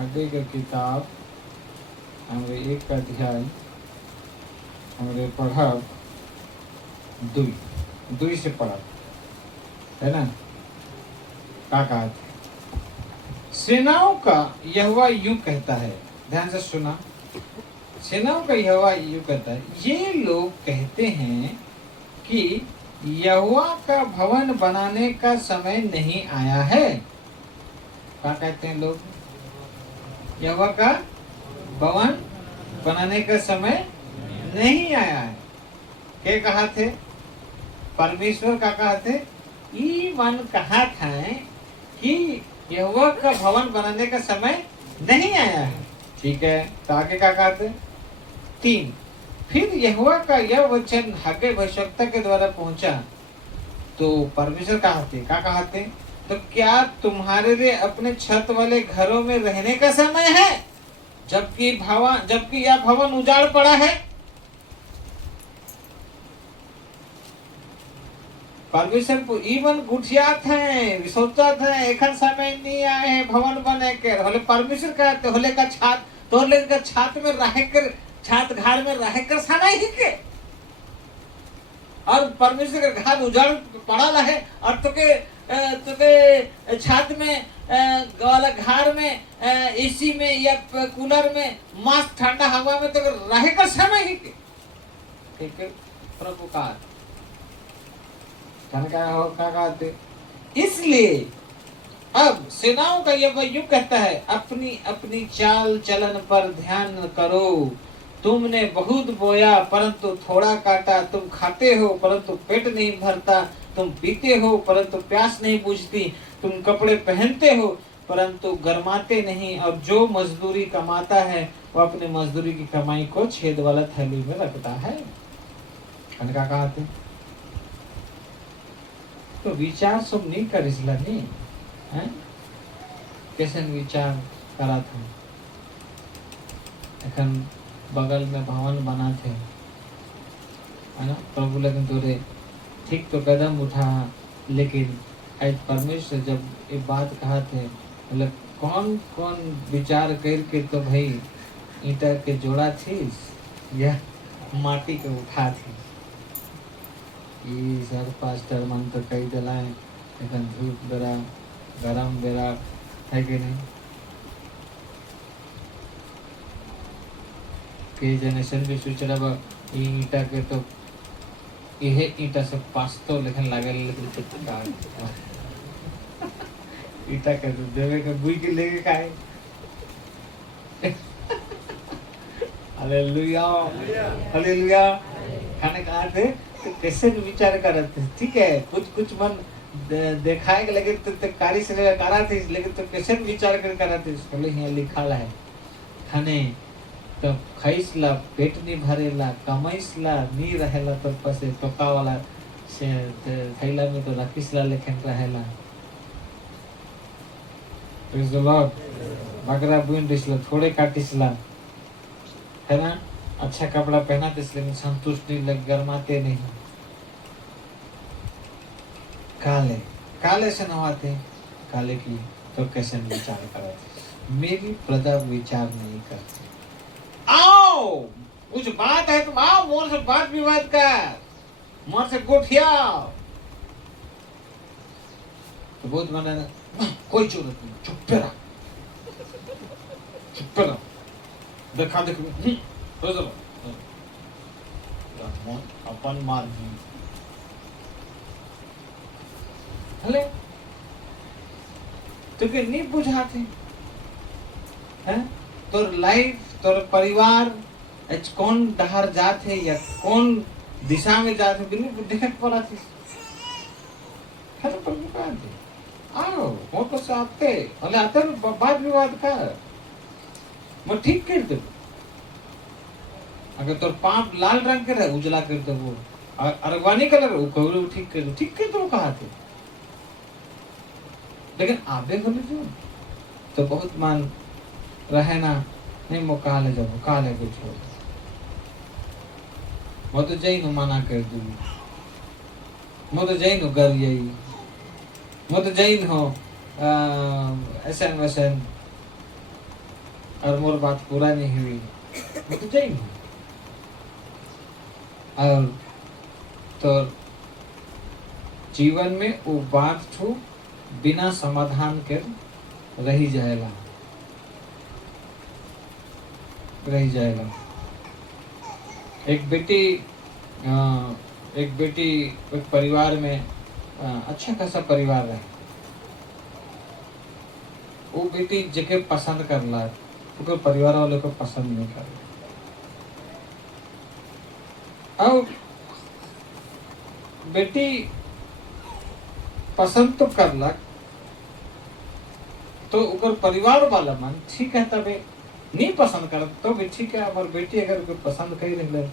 आगे का किताब हमारे 1 अध्याय हमारे पढ़ब 2 से पढ़ब, है ना। क्या कहा था? सेनाओं का यहोवा यूं कहता है, ध्यान से सुना। सेनाओं का यहोवा यूं कहता है, ये लोग कहते हैं कि यहोवा का भवन बनाने का समय नहीं आया है। क्या कहते हैं लोग? यहोवा का भवन बनाने का समय नहीं आया है। क्या कहा थे? परमेश्वर का कहा थे, ये मन कहा था कि यहोवा का भवन बनाने का समय नहीं आया है। ठीक है, तो आगे क्या कहा थे? 3, फिर यहोवा का यह वचन हग्गै भविष्यवक्ता के द्वारा पहुंचा तो परमेश्वर कहा थे, क्या कहा थे? तो क्या तुम्हारे लिए अपने छत वाले घरों में रहने का समय है, जबकि यह भवन उजाड़ पड़ा है? परमेश्वर को ईवन गुठियात है, सोचत है एखन समय नहीं आए हैं भवन बने के। होले परमेश्वर कहते होले का छात में रह कर, छात घर में रह कर समय ही के, और परमेश्वर का घर उजाड़ पड़ा है और तुके छात में वाला घर में एसी में या कूलर में मस्त ठंडा हवा में तो रह कर समय ही के। ठीक है, प्रभु का कहते। इसलिए अब सेनाओं का यह यूं कहता है, अपनी अपनी चाल चलन पर ध्यान करो। तुमने बहुत बोया परंतु थोड़ा काटा, तुम खाते हो परंतु पेट नहीं भरता, तुम पीते हो परंतु प्यास नहीं बुझती, तुम कपड़े पहनते हो परंतु गरमाते नहीं, और जो मजदूरी कमाता है वो अपने मजदूरी की कमाई को छेद वाला थैली में रखता है। क्या कहते? तो विचार सब नहीं करिसला नहीं है, कैसे विचार करा था। एखन बगल में भवन बना थे, है ना। प्रभु लेकिन तोरे ठीक तो कदम उठा, लेकिन आज परमेश्वर जब ये बात कहा थे, मतलब कौन कौन विचार करके तो भाई ईंटा के जोड़ा थी या माटी के उठा थी। ये सर पास्टर मन तो कई दिलाए, लेकिन धूप बेरा गरम बेरा है कि नहीं। कई जनरेशन भी सोच रहा ईटा के तो यह ईटा से पास्तो लेकिन लगे, लेकिन ईटा के तो देवे के बुई के लेके खाए। Hallelujah hallelujah. खाने कहा थे तो कैसे विचार कर रहे थे। ठीक है, कुछ मन देखाएगा, लेकिन तो कारी से करा थे, लेकिन तो कैसे विचार कर रहे थे। बोले यहाँ लिखा है खाने तो खाइसला पेट नहीं भरेला, कमाइसला नहीं रहेला, तो पसे टोका वाला से थैला में तो रखिसला लेकिन रहेला। Praise the Lord. बकरा बुन दिसला, थोड़े काटिसला, है ना। अच्छा कपड़ा पहना तो इसलिए संतुष्ट नहीं लग, गरमाते नहीं। काले काले से नहाते, काले की तो कैसे विचार करते। मेरी प्रजा विचार नहीं करते। आओ कुछ बात है तुम आओ, मोर से बात विवाद कर, मोर से गोठिया। तो बहुत मना, कोई जरूरत नहीं, चुप रहा, चुप रहा, देखा देख अपन मार हले तुके नहीं बुझाते हैं। तोर लाइफ तोर परिवार कौन डहर जाते या कौन दिशा में जाते बिल्कुल देखत पड़ा थी। है तो प्रभु कहते आओ वो तो से आते बात विवाद कर, मैं ठीक कर दे। अगर तोर पाप लाल रंग के रहे उजला कर दो, वो अरगवानी कलर वो कहो ठीक कर दो, ठीक कर दो कहा थे। लेकिन आबे बोले जो तो बहुत मान रहे ना, नहीं मौका ले जाओ, का ले कुछ हो मैं तो जैन मना कर दूंगी, मैं तो जैन कर यही, मैं तो जैन हो ऐसा वैसा, और मोर बात पूरा नहीं हुई, मैं तो जैन हूँ। और तो जीवन में वो बात ठू बिना समाधान के रही जाएगा, रही जाएगा। एक बेटी एक परिवार में अच्छा खासा परिवार है, वो बेटी जगह पसंद कर ला, तो परिवार वालों को पसंद नहीं कर रहा। और बेटी पसंद तो कर ला, तो उकर परिवार वाला मन ठीक है, तबे नहीं पसंद कर तो भी ठीक है, हमारी बेटी अगर कोई पसंद कर रही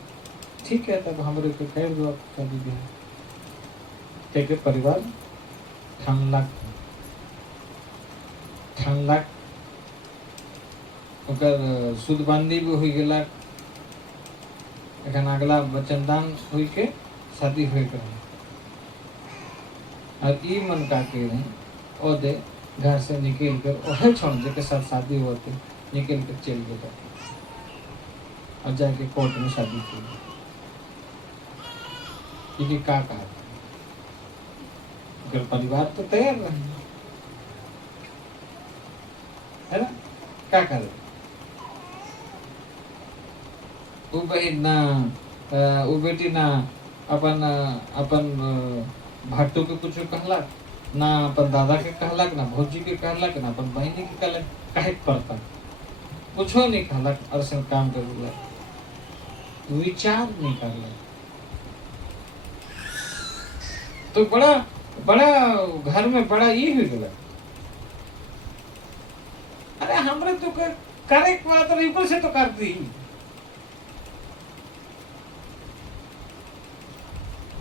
ठीक है, तब हमारे को कह दो शादी ब्याह। एक परिवार ठनलक ओकर शुद्धबंदी भी हुई गेला, एखन अगला वचनदान हुई के शादी हुई कर, और ई मन का के रहे ओ दे घर से निकल कर वह छोड़ दे के साथ शादी होते निकल कर चल गए, और जाके कोर्ट में शादी की। ये क्या कहा, अगर परिवार तो तैयार रहे, है ना, क्या करे वो बहन ना, वो बेटी ना अपन अपन भाटू के कुछ कहलक ना, अपन दादा के कहलक ना, भौजी के कहलक ना, अपन बहनी के कहलक, काहे पड़ता कुछो नहीं कहलक, और से काम कर विचार नहीं करलक, तो बड़ा बड़ा घर में बड़ा ये हो गया। अरे हमरे तो करे बात ऊपर से तो कर दी,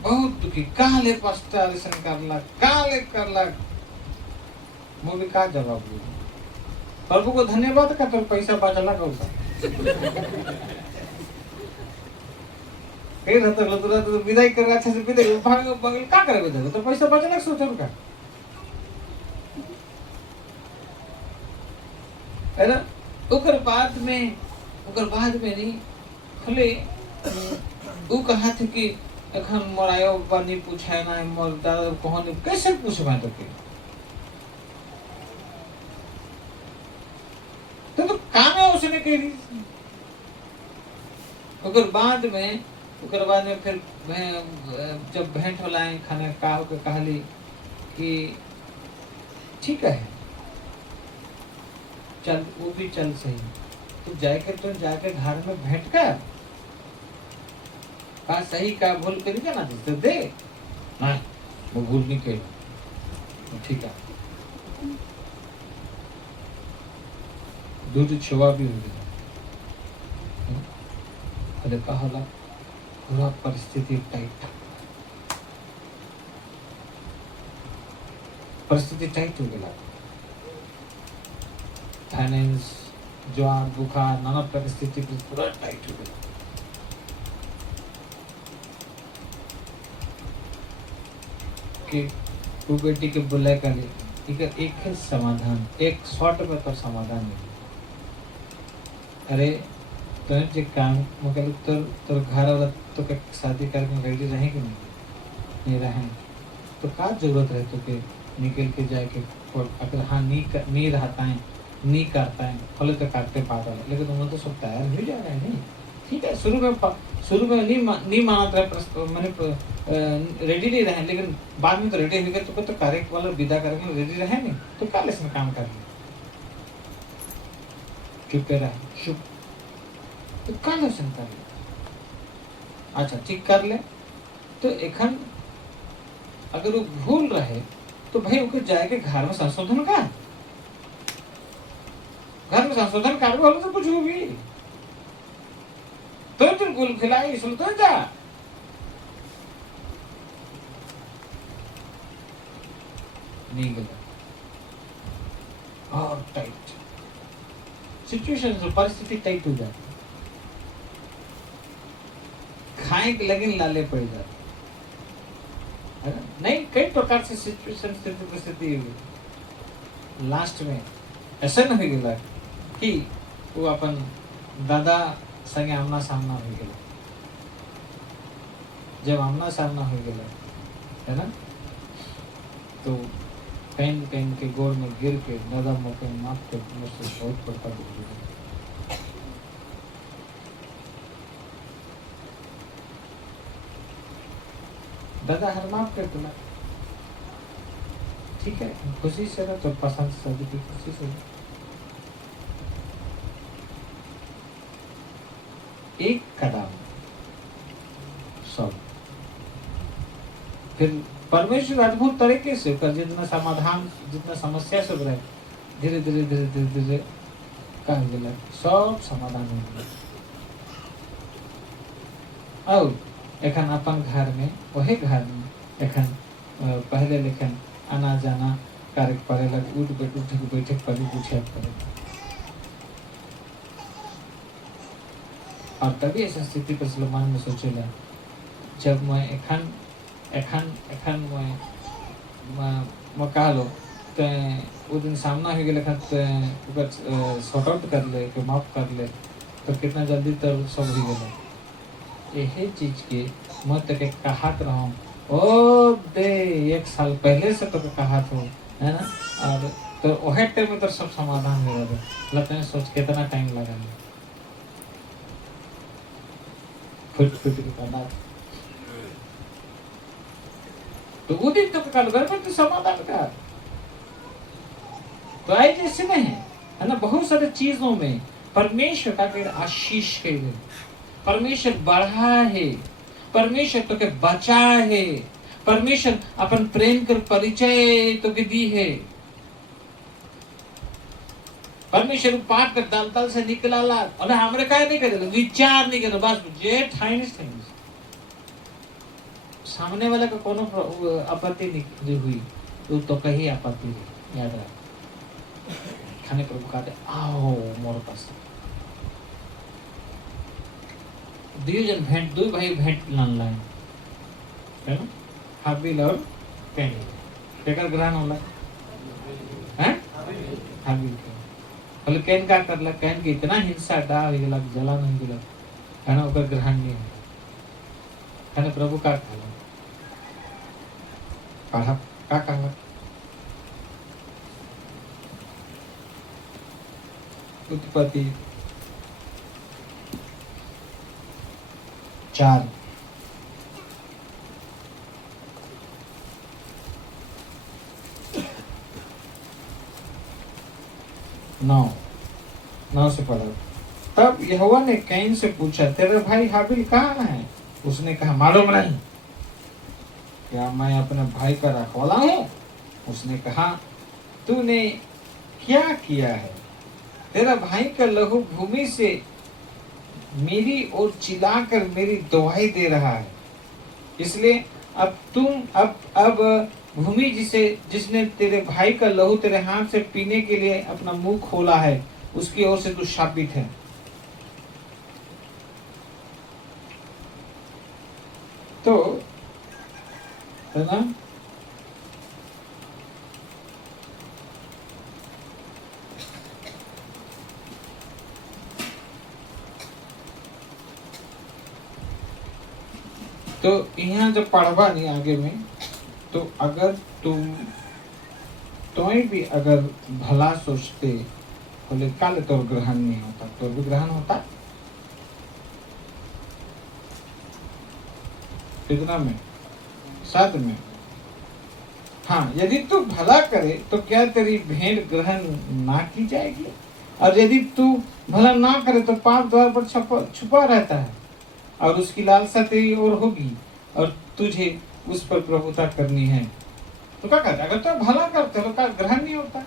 बहुत दुखी, काले पस्टारिशन करला, काले करला, मुझे का जवाब दे, प्रभु को धन्यवाद का, तो पैसा बचला कौसा फिर तो विदाई कर अच्छा से विदाई भाग बगल का करे, तो पैसा बचला सोचो का, है ना। ओकर बाद में नहीं खुले वो कहा थे कि अखन मोरायो बनी पूछे ना, मोर दादा कहानी कैसे पूछबा, तो काम है उसने कही। ओकर बाद में फिर जब भेंट होला खाने का कहली कि ठीक है चल, वो भी चल सही, तो जाके घर में भेंट कर, का सही का भूल करी ना तो दे ना, वो भूल नहीं करी, ठीक है। दूध छुआ भी हो गया, अरे कहा पूरा परिस्थिति टाइट हो गया, फाइनेंस ज्वार बुखार नाना परिस्थिति पूरा टाइट हो गया। कि वो बेटी के बुलाए कर एक है समाधान, एक शॉर्ट में पर समाधान नहीं। अरे तुम जो काम मतलब तो घर वाला तो शादी करके रेडी रहे कि नहीं रहे, तो क्या जरूरत है तो के निकल के जाए के, अगर हाँ नहीं रहता है नहीं करता है फले तो काटते पाता है, लेकिन उन्होंने तो सब तैयार हो जा रहे हैं। नहीं ठीक है, शुरू में नहीं माना था, मैंने रेडी नहीं रहे, लेकिन बाद में तो रेडी हो गए, तो कार्य वाला विदा करके रेडी रहे नहीं, तो क्या इसमें काम कर रहे चुप रहे चुप, तो क्या लेसन कर ले, अच्छा ठीक कर ले, तो एखन अगर वो भूल रहे तो भाई ओके जाके घर में संशोधन कर, घर में संशोधन कार्य वालों तो कुछ होगी, तो तुम गुल खिलाई इसलिए तो जा नहीं गया, और टाइट सिचुएशन, परिस्थिति टाइट हो जाती, खाए के लगिन लाले पड़ जाते है ना? नहीं, कई प्रकार से सिचुएशन परिस्थिति हुई। लास्ट में ऐसा न हो गया कि वो अपन दादा संगे आमना सामना हो गया। जब आमना सामना हो गया है ना, तो कहीं कहीं के गोड़ में गिर के दादा मौके माफ के मुझसे बहुत बड़का दुख हुआ। दादा हर माफ कर दूंगा, ठीक है, खुशी से रहो, तो पसंद सभी की खुशी से रहो। एक कदम सब फिर परमेश्वर अद्भुत तरीके से कर जितना समाधान, जितना समस्या सब रहे, धीरे धीरे धीरे धीरे धीरे कह दिला सब समाधान हो गया। और एखन अपन घर में, वही घर में एखन पहले लेखन आना जाना कार्य पड़े लग, उठ बैठक पड़ी पूछे पड़े। और तभी ऐसा स्थिति पर सलमान में सोचेला, जब मैं एखन मैं कहलो तो वो दिन सामना हो गया तो सॉर्ट आउट कर ले, के माफ कर ले, तो कितना जल्दी तो सब हो गया। यही चीज के मैं तो के कहत रहूं, ओ दे 1 साल पहले से तो कहत हो, है ना, और तो वही टाइम में तो सब समाधान हो रहा है। लगता है सोच कितना टाइम लगा फुट के करना। तो वो दिन तो कल घर पर तो समाधान का तो आई जैसे नहीं है ना। बहुत सारे चीजों में परमेश्वर का आशीष के लिए परमेश्वर बढ़ा है, परमेश्वर तो के बचा है, परमेश्वर अपन प्रेम कर परिचय तो के दी है। परमेश्वर पाप कर दलदल से निकला ला, और हमरे काय नहीं करे, विचार नहीं करे, बस जे ठाइनिस सामने वाला का कोनो आपत्ति नहीं हुई तो कहीं आपत्ति नहीं, याद रख। खाने प्रभु कहते आओ मोर पास। दो भाई भेंट लान लाए है ना, हाबिल और कैन। केकर ग्रहण होला हैं, हाबिल के। बोले कैन का करला, कैन के इतना हिंसा डा हो गेला, जला नहीं गेला है ना, ओकर ग्रहण नहीं है। प्रभु का कहला पढ़ा का कहला, उत्पत्ति 4 9 से पढ़ा। तब यहोवा ने कैन से पूछा, तेरा भाई हाबिल कहाँ है? उसने कहा, मालूम नहीं, क्या मैं अपने भाई का रखवाला हूँ? उसने कहा, तूने क्या किया है? तेरा भाई का लहू भूमि से मेरी ओर चिल्लाकर मेरी दुहाई दे रहा है, इसलिए अब भूमि जिसने तेरे भाई का लहू तेरे हाथ से पीने के लिए अपना मुंह खोला है, उसकी ओर से तू शापित है। तो है ना, तो यहाँ जब पढ़वा नहीं आगे में, तो अगर तुम्हें भी अगर भला सोचते बोले कल तो ग्रहण नहीं होता, तो भी ग्रहण होता कितना में 7 में। हाँ, यदि तू भला करे तो क्या तेरी भेंट ग्रहण ना की जाएगी? और यदि तू भला ना करे तो पाप द्वार पर छुपा रहता है और उसकी लालसा तेरी ओर होगी और तुझे उस पर प्रभुता करनी है। तो क्या कहते, अगर तो भला करते तो क्या ग्रहण नहीं होता?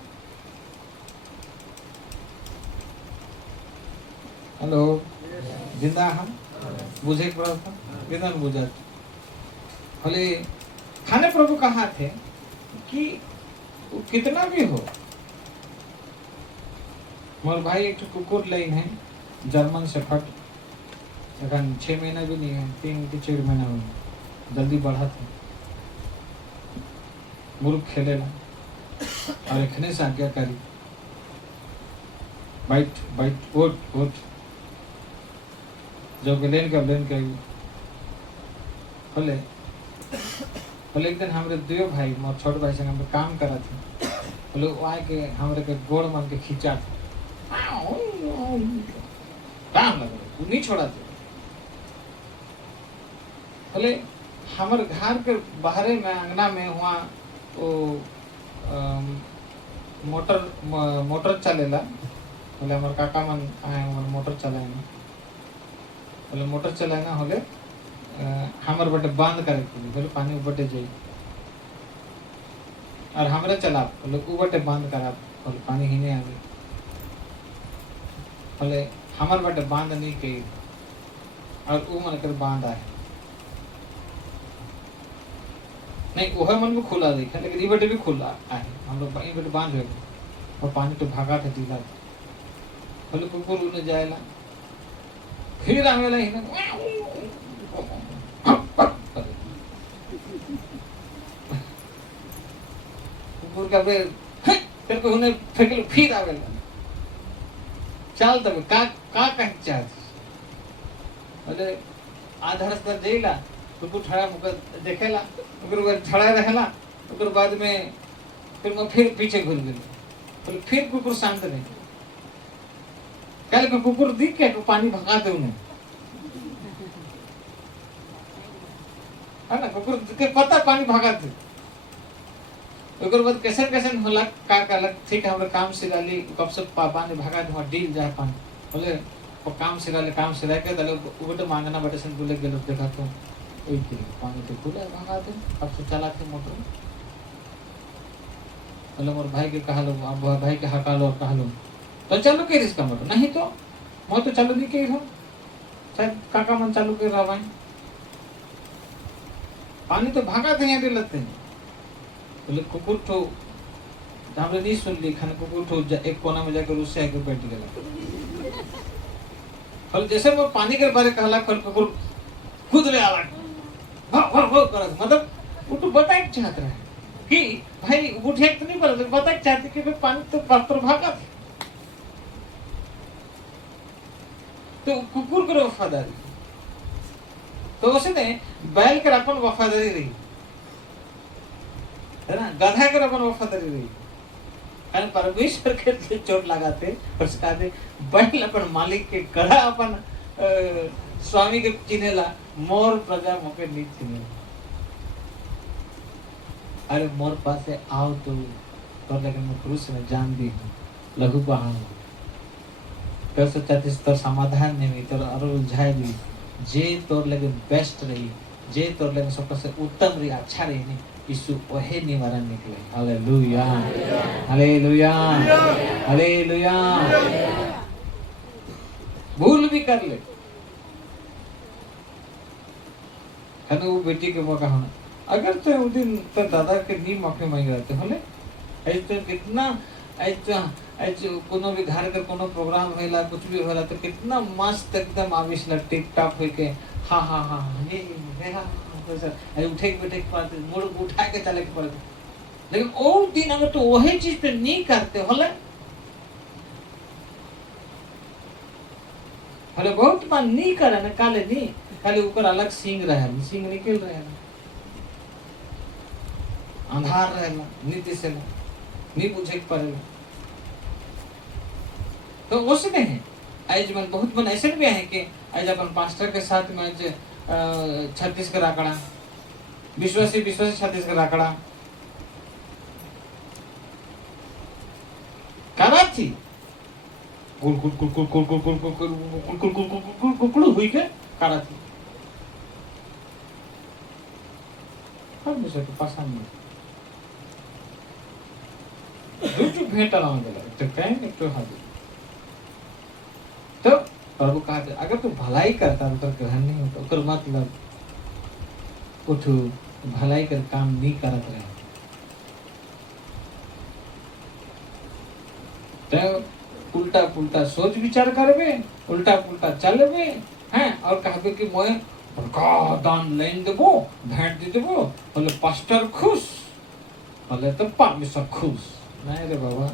हेलो, जिंदा हम बुझे था बुझा भले खाने प्रभु का हाथ है कि वो कितना भी हो। मोर भाई एक कुकुर लाइन है, जर्मन शेफर्ड, लेकिन 6 महीना भी नहीं है, 3 के 4 महीना हुई, जल्दी बढ़ा था। मुर्ख खेले ना और एखने से आज्ञा करी, बैठ बैठ उठ उठ, जो लेन के बोले बोले एक दिन हमारे दो भाई मोर छोट भाई संग हम काम करा थे, बोले वो आए के हमारे के गोड़ मन के खींचा थे, काम लगे वो नहीं छोड़ा थे। बोले हमारे घर के बाहरे में अंगना में हुआ वो मोटर चलेला, बोले हमारे काका मन आए हमारे मोटर चलाए ना, बोले मोटर चलाए ना होले हमारे बटे बंद करे बोले पानी बटे जाई, और हमरे चला बोले उ बटे बंद करा बोले पानी ही नहीं आवे, बोले हमारे बटे बंद नहीं कही और उ मन कर बंद आए नहीं, वह मन में खुला देखा लेकिन ये बटे भी खुला आए, हम लोग ये बटे बांध गए और पानी तो भागा था ढीला, बोले कुकुर उन्हें जाएला फिर आवेला ही ना, कुकुर का फिर को उन्हें फेंकल फिर आवेला, चल तब का कह चाहती, बोले आधा रास्ता जाइला कुकुर ठड़ा मुकर देखेला, ओकर ठड़ा रहेला, ओकर बाद में फिर मैं फिर पीछे घूर गेल, बोले फिर कुकुर शांत नहीं, कल को कुकुर दिख के तो पानी भगा दे उन्हें, है ना, कुकुर के पता पानी भगा दे, ओकर बाद कैसे होला का कहलक ठीक है हमरे काम सिराली कब से पानी भगा दे डील जाए पानी, बोले वो काम सिरा के दले उबटे मांगना बटे सन बोले गेलो देखा तो ओई के पानी तो खुला भगा दे, अब से चला के मोटर, बोले मोर भाई के कहलो अब भाई के हकालो कहलो तो चालू के इसका मोटर, नहीं तो मैं तो चालू नहीं के हो, शायद काका मन चालू कर रहा भाई, पानी तो भागा थे यहाँ लगते हैं, बोले कुकुर ठो हमने नहीं सुन ली खाने, कुकुर ठो एक कोना में जाकर उससे आके बैठ गया, फल जैसे वो पानी के बारे कहला फल कुकुर खुद ले आला भाव कर, मतलब वो तो बताए चाहता है कि भाई उठे तो नहीं बोला, बताए चाहते कि पानी तो पात्र भागा थे, तो कुकुर को वफादारी, तो उसने बैल कर अपन वफादारी रही है ना, गधा कर अपन वफादारी रही, कारण परमेश्वर के चोट लगाते और सिखाते, बैल अपन मालिक के, गधा अपन स्वामी के चिनेला, मोर प्रजा मोके नहीं चिने, अरे मोर पास से आओ तो लेकिन मैं क्रूस में जान दी हूँ लघु पहाड़ कर सोचा तो समाधान नहीं हुई तो और उलझाई दी, जे तोर लगे बेस्ट रही, जे तोर लगे सबसे उत्तम रही, अच्छा रही नहीं, यीशु वही निवारण निकले, हालेलुया हालेलुया हालेलुया, भूल भी कर ले है ना, वो बेटी के मौका होना, अगर तो उस दिन तो दादा के नी मौके मांग रहते होले, ऐसे तो कितना ऐसे कोनो भी घर के कोनो प्रोग्राम होला कुछ भी होला तो कितना मस्त एकदम आविष्ला टिप टॉप होई के हाँ ये मेरा सर उठे के बैठे के पास मुड़ उठा के चले के पड़े, लेकिन वो दिन अगर तो वही चीज पे नहीं करते होले बहुत मान नहीं करे ना, काले नहीं खाली ऊपर अलग सींग रहे, सींग निकल रहे हैं, अंधार रहेगा नीति से नहीं पूछे पड़ेगा, तो उसने है आज मन बहुत मन ऐसे भी है कि आज अपन पास्टर के साथ में आज 36 का आंकड़ा विश्वासी 36 का आंकड़ा करा थी कुल हुई के करा थी, अब मुझे तो पसंद नहीं दूसरी भेंट लाऊं देला तो कहेंगे तो हाजिर, तो प्रभु कहा अगर तू भलाई करता तो ग्रहण नहीं होता, ओकर मतलब उठू भलाई कर काम नहीं करत रहे, तो उल्टा पुल्टा सोच विचार करबे, उल्टा पुल्टा चलबे हैं और कहबे कि मैं बड़का दान लेन देबो, भेंट दे देबो, बोले पास्टर खुश, बोले तो परमेश्वर खुश। नहीं रे बाबा,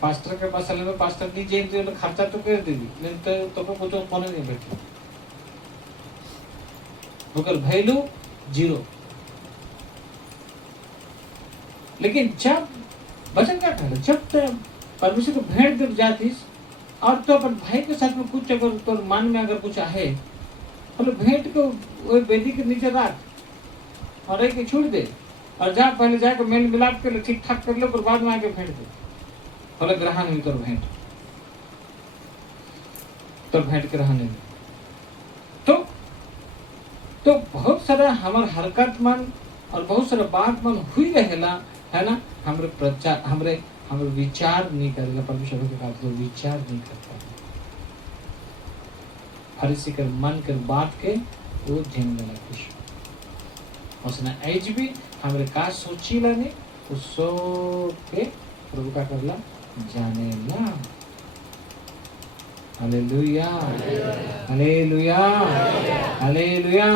पास्टर के पास चले में पास्टर की जेब से खर्चा तो कर देगी, लेकिन तो कुछ कोने नहीं बैठे, ओकर वैल्यू जीरो। लेकिन जब वचन क्या कह रहे, जब तो परमेश्वर को भेंट दे जातीस और तो अपन भाई के साथ में कुछ अगर तो मन में अगर कुछ आहे, तो भेंट को वो बेदी के नीचे रख और एक छोड़ दे और जा पहले जाकर मेल मिलाप कर ले, ठीक ठाक कर लो, फिर बाद में आके भेंट दे, बोले ग्रहण हुई तो भेंट, तो भेंट के रहने में तो बहुत सारा हमार हरकत मन और बहुत सारा बात मन हुई रहेला है ना, हमरे प्रचार हमरे विचार नहीं करेगा, परमेश्वर के बात को विचार नहीं करता, फरीसी कर मन कर बात के वो ध्यान देना कुछ उसने एज भी हमरे का सोची लाने उस के प्रभु का करला जाने ला। Hallelujah, hallelujah, hallelujah.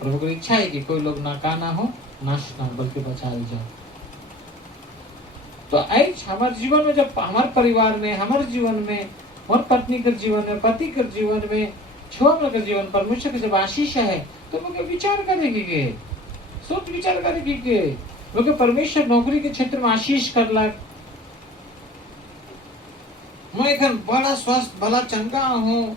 प्रभु की इच्छा है कि कोई लोग नाका ना हो, नाश ना बल्कि बचा जाए। तो आज हमारे जीवन में, जब हमारे परिवार में, हमारे जीवन में, हमारे पत्नी के जीवन में, पति के जीवन में, छोरा के जीवन परमेश्वर के जब आशीष है, तो मुझे विचार करेगी के सोच विचार करेगी के मुझे परमेश्वर नौकरी के क्षेत्र में आशीष करला, मैं एक बड़ा स्वस्थ भला चंगा हूँ,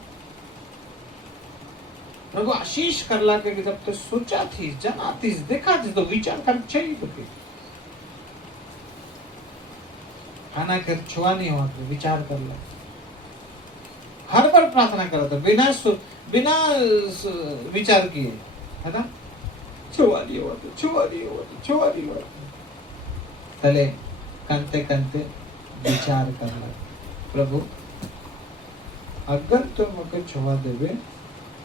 प्रभु आशीष करला के जब तो सोचा थी, जना थी, देखा थी, तो विचार कर चाहिए तो खाना कर छुआ नहीं हुआ तो विचार कर ला। हर बार प्रार्थना करा था बिना विचार किए, है ना, छुआ नहीं हुआ तो छुआ नहीं हुआ तो छुआ नहीं हुआ, पहले कंते कंते विचार कर ला, प्रभु अगर तुम मुझे छुआ देवे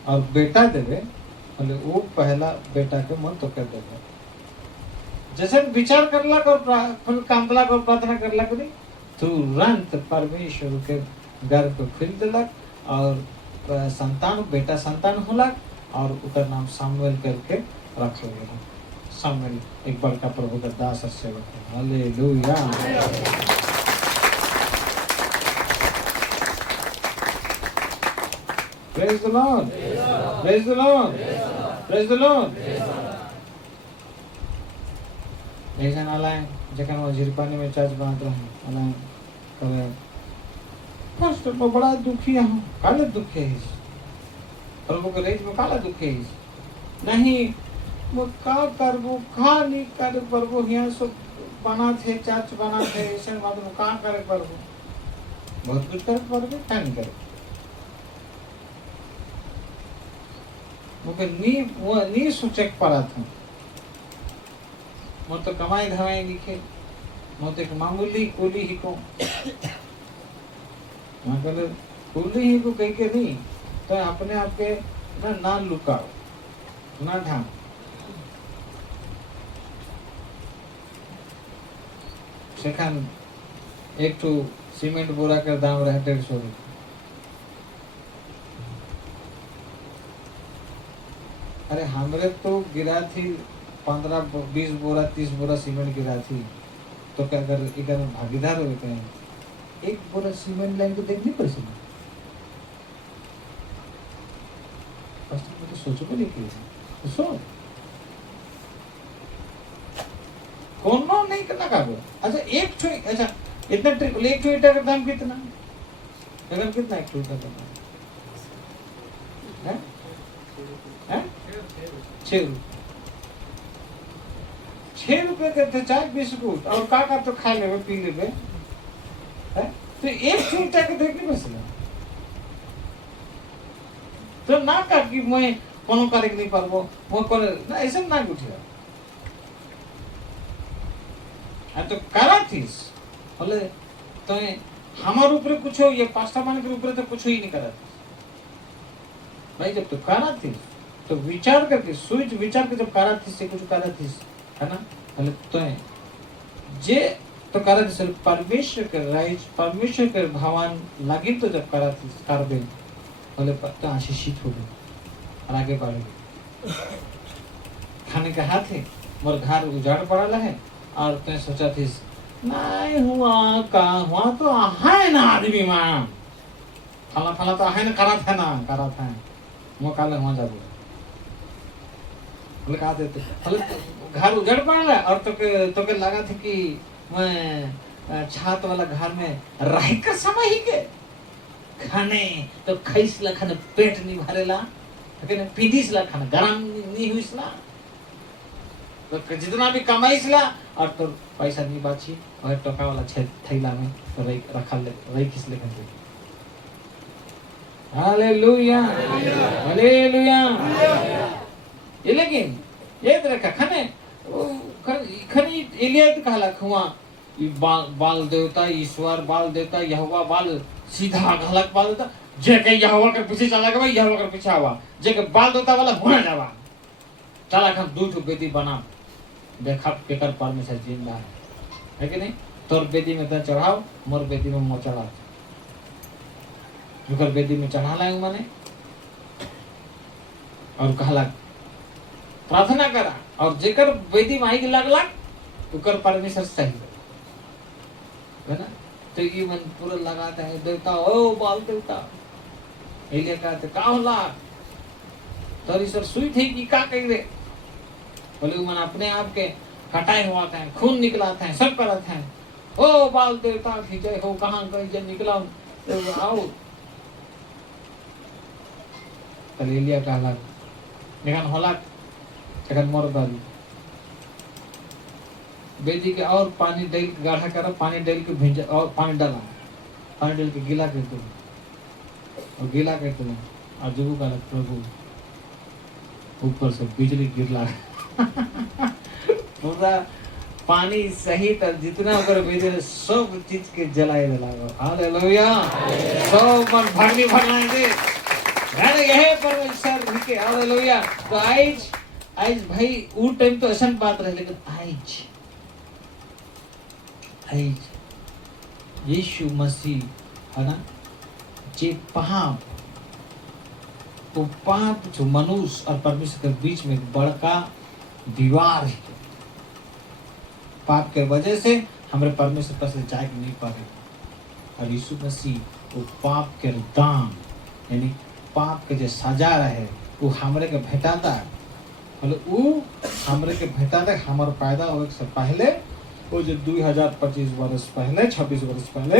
और बेटा देवे, बोले वो पहला बेटा के मन तो कर देवे, जैसे विचार करला और कांतला और प्रार्थना करला को नहीं, तुरंत परमेश्वर के गर्भ को खोल दिलक और संतान बेटा संतान होलक और उकर नाम सामुएल करके रख गया। सामुएल एक बड़का प्रभु का दास और सेवक है। Hallelujah. Praise the Lord. Praise the Lord. Praise the Lord. ऐसा नालायन जखन वो झिरपानी में चर्च बांध रहे हैं, नालायन कहे पास्टर मैं बड़ा दुखी हूँ, काले दुखी है, प्रभु के रेज में काला दुखी है, नहीं मैं का करबो का नहीं करे प्रभु, यहाँ सब बना थे चर्च बना थे, ऐसे बात में का करे प्रभु, बहुत कुछ करे प्रभु, क्या नहीं करे, मुझे नी सोचक पड़ा था, मैं तो कमाई धमाई लिखे, मैं तो एक मामूली कूली ही को, मैं कहले कूली ही को कह के नहीं, तो अपने आप के ना लुकाओ, ना ढांग, सेखान एक तो सीमेंट बोरा कर दाम रहे 150 रुपये, अरे हमरे तो गिरा थी 15-20 बोरा 30 बोरा सीमेंट गिरा थी, तो क्या अगर एक भागीदार हो गए, एक बोरा सीमेंट लाइन को देखनी पड़ी सी, तो सोचो भी नहीं किया, सो कोनो नहीं करना काबू। अच्छा एक छुई, अच्छा इतना ट्रिक, एक छुई ईटा का दाम कितना, अगर कितना एक छुई ईटा का दाम है, 6 रुपए के थे चाय बिस्कुट और का तो खा ले पी ले, तो एक छुईटा के देखने मसला, तो ना का कि मैं कोनो करे नहीं पारबो, वो करे ना, ऐसा ना उठे, तो करा थीस, बोले तो हमारे ऊपर कुछ हो, ये पास्ता मान के ऊपर तो कुछ ही नहीं करा भाई, जब तो करा थी तो विचार करके सोच विचार के जब करा थी से कुछ करा थी, है ना, बोले तो जे तो करत सिर्फ परमेश्वर के राइज परमेश्वर के भगवान लगी तो जब करत कर दे बोले तो आशीषित हो गए और आगे बढ़ गए। खाने का हाथ है मोर घर उजाड़ पड़ा है और तय सोचा थी नहीं हुआ का हुआ तो है ना आदमी मां फला फला तो है ना करा था मो काले हुआ जाबो बोले कहा देते बोले घर उजड़ पड़ा और तो के लगा था कि मैं छात वाला घर में रह कर समय ही के खाने तो खैस ला खाने पेट नहीं भरेला लेकिन पीदिस ला खाना गरम नहीं हुईसला तो जितना भी कमाईसला और तो पैसा नहीं बाची और टोका वाला थैला में तो रही किस लेखन थे। Hallelujah hallelujah. ये लेकिन ये तरह का खाने खनी इलियत कहला खुआ बाल देवता ईश्वर बाल देवता यहोवा बाल सीधा घलक बाल देता जे के यहोवा के पीछे चला गया यहोवा के पीछे आवा जे के बाल देवता वाला होना जावा चला खन दू ठो बेदी बना देखा केकर परमेश्वर जिंदा है कि नहीं तोर बेदी में तो चढ़ाओ मोर बेदी में मो चढ़ा जुकर बेदी में चढ़ा लाए मैंने और कहला प्रार्थना करा और जेकर बेदी माई के लग उकर परमेश्वर सही है ना। तो ये मन पूरा लगाता है देवता ओ बाल देवता एलिया कहते का होला तोरी सर सुई थी कि का कह दे बोले मन अपने आप के कटाए हुआ था खून निकला था सब करा था ओ बाल देवता खींचे हो कहाँ कहीं जब निकला तो आओ एलिया कहला लेकिन होला लेकिन मोर बाली बेदी के और पानी डाल के गाढ़ा करा पानी डाल के भेजा और पानी डाला पानी डाल के गीला कर दो और गीला कर दो और जब का प्रभु ऊपर से बिजली गिरला पूरा पानी सहित जितना ऊपर भेजे सब चीज के जलाए दिला। हालेलुया सब मन भरनी भरनाएंगे यही परमेश्वर के। हालेलुया। तो आज भाई वो टाइम तो ऐसा बात रहे लेकिन आज यीशु मसीह है ना जे पाप तो पाप जो मनुष्य और परमेश्वर के बीच में एक बड़का दीवार है पाप के वजह से हमारे परमेश्वर पास जाए नहीं पाए और यीशु मसीह वो पाप के दाम यानी पाप के जो सजा रहे वो हमरे के भेटाता है मतलब वो हमरे के भेटाता है हमारे पैदा होने से पहले वो जो 2025 वर्ष पहले 26 वर्ष पहले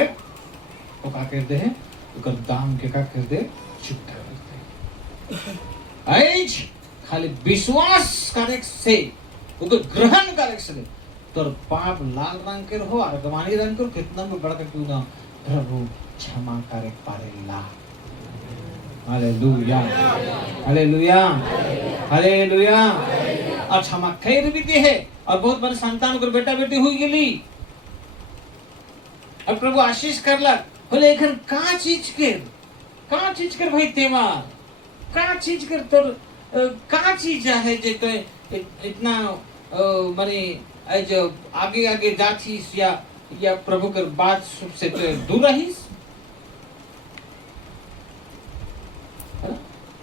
वो क्या कहते हैं उसका दाम के क्या कहते चुकता करते आज खाली विश्वास करे से वो ग्रहण करे से तो पाप लाल रंग के हो और गवानी रंग के कितना भी बड़ा क्यों ना प्रभु क्षमा करे पारेला। Hallelujah hallelujah hallelujah. और क्षमा खैर भी दे है और बहुत बड़े संतान को बेटा बेटी हुई गेली और प्रभु आशीष करला बोले एखन का चीज कर भाई तेमार का चीज कर तोर का चीज है जे तो इतना माने आज आगे आगे जाथीस या प्रभु कर बात से तो दूर रहीस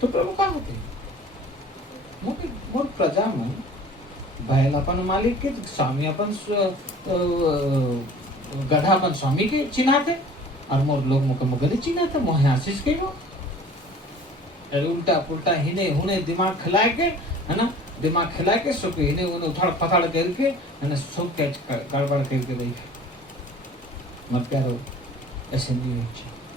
तो प्रभु का होते मोर प्रजा में बैल अपन मालिक के स्वामी अपन गधा अपन स्वामी के चिन्हाते और मोर लोग मुके नहीं चिन्हाते मोहे आशीष के हो उल्टा पुल्टा हिने हुने दिमाग खिलाए के है ना दिमाग खिला के सो के हिने उन्हें उथड़ पथड़ करके है ना सब के गड़बड़ करके रही मत करो ऐसे नहीं हो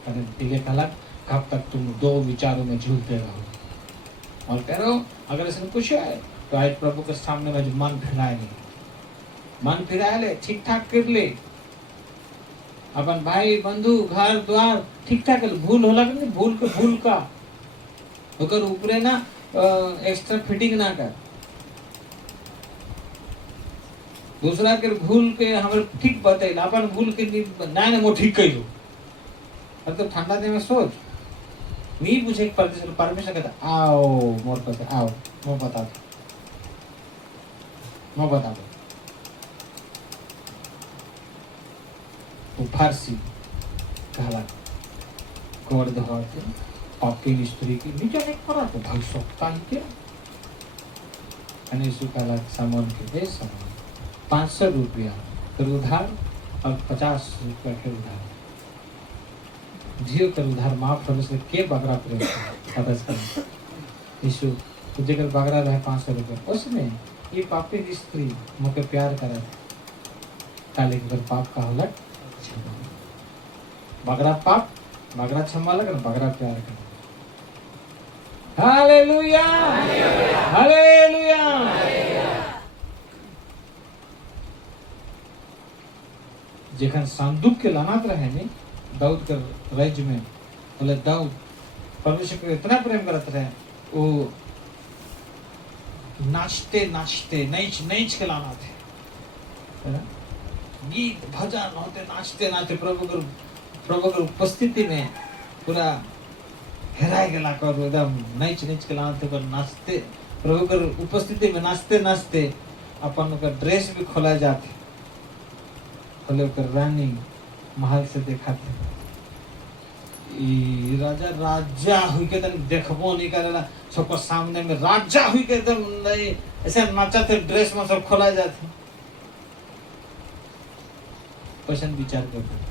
कारण दिले कला कब तक तुम दो विचारों में झूलते रहो और कह रहे हो अगर ऐसा कुछ है तो आज प्रभु के सामने में मन फिराए ले ठीक ठाक कर ले अपन भाई बंधु घर द्वार ठीक ठाक भूल होला नहीं भूल का होकर ऊपरे ना एक्स्ट्रा फिटिंग ना कर दूसरा के भूल के हमारे ठीक बताइल अपन भूल के ना वो ठीक कही लो अब तो ठंडा दे में सोच नहीं पूछे परमेश्वर कहता आओ मोर पास आओ मैं बता दो वो फारसी कहला गोड़ धोते पापी स्त्री की नीचे नहीं पड़ा तो भाग सकता ही क्या यीशु कहला सामान के दे सामान 500 रुपया फिर उधार और 50 रुपया के उधार जियो कर उधार माफ होने से के बकरा प्रेम पता यीशु तुझे कर बकरा रहे 500 रुपया उसमें ये पापी स्त्री मुझे प्यार करे काले कर पाप का उलट बकरा पाप बकरा क्षमा लगा बकरा प्यार कर हालेलुया हालेलुया जेखन संदूक के लानात रहे ने दाऊद के राज्य में बोले दाऊद परमेश्वर को इतना प्रेम करत रहे वो नाचते नाचते नैच नैच के लाना थे गीत भजन होते नाचते नाचते प्रभु के उपस्थिति में पूरा हेराए गला कर एकदम नैच नैच के लाना थे पर नाचते प्रभु के उपस्थिति में नाचते नाचते अपन का ड्रेस भी खोला जाते खोले कर रानी महल से देखा थे राजा राजा हुई के तन देखबो नहीं करेला सबको सामने में राजा हुई के एकदम नहीं ऐसे नाचा थे ड्रेस में सब खोला जाते क्वेश्चन विचार करते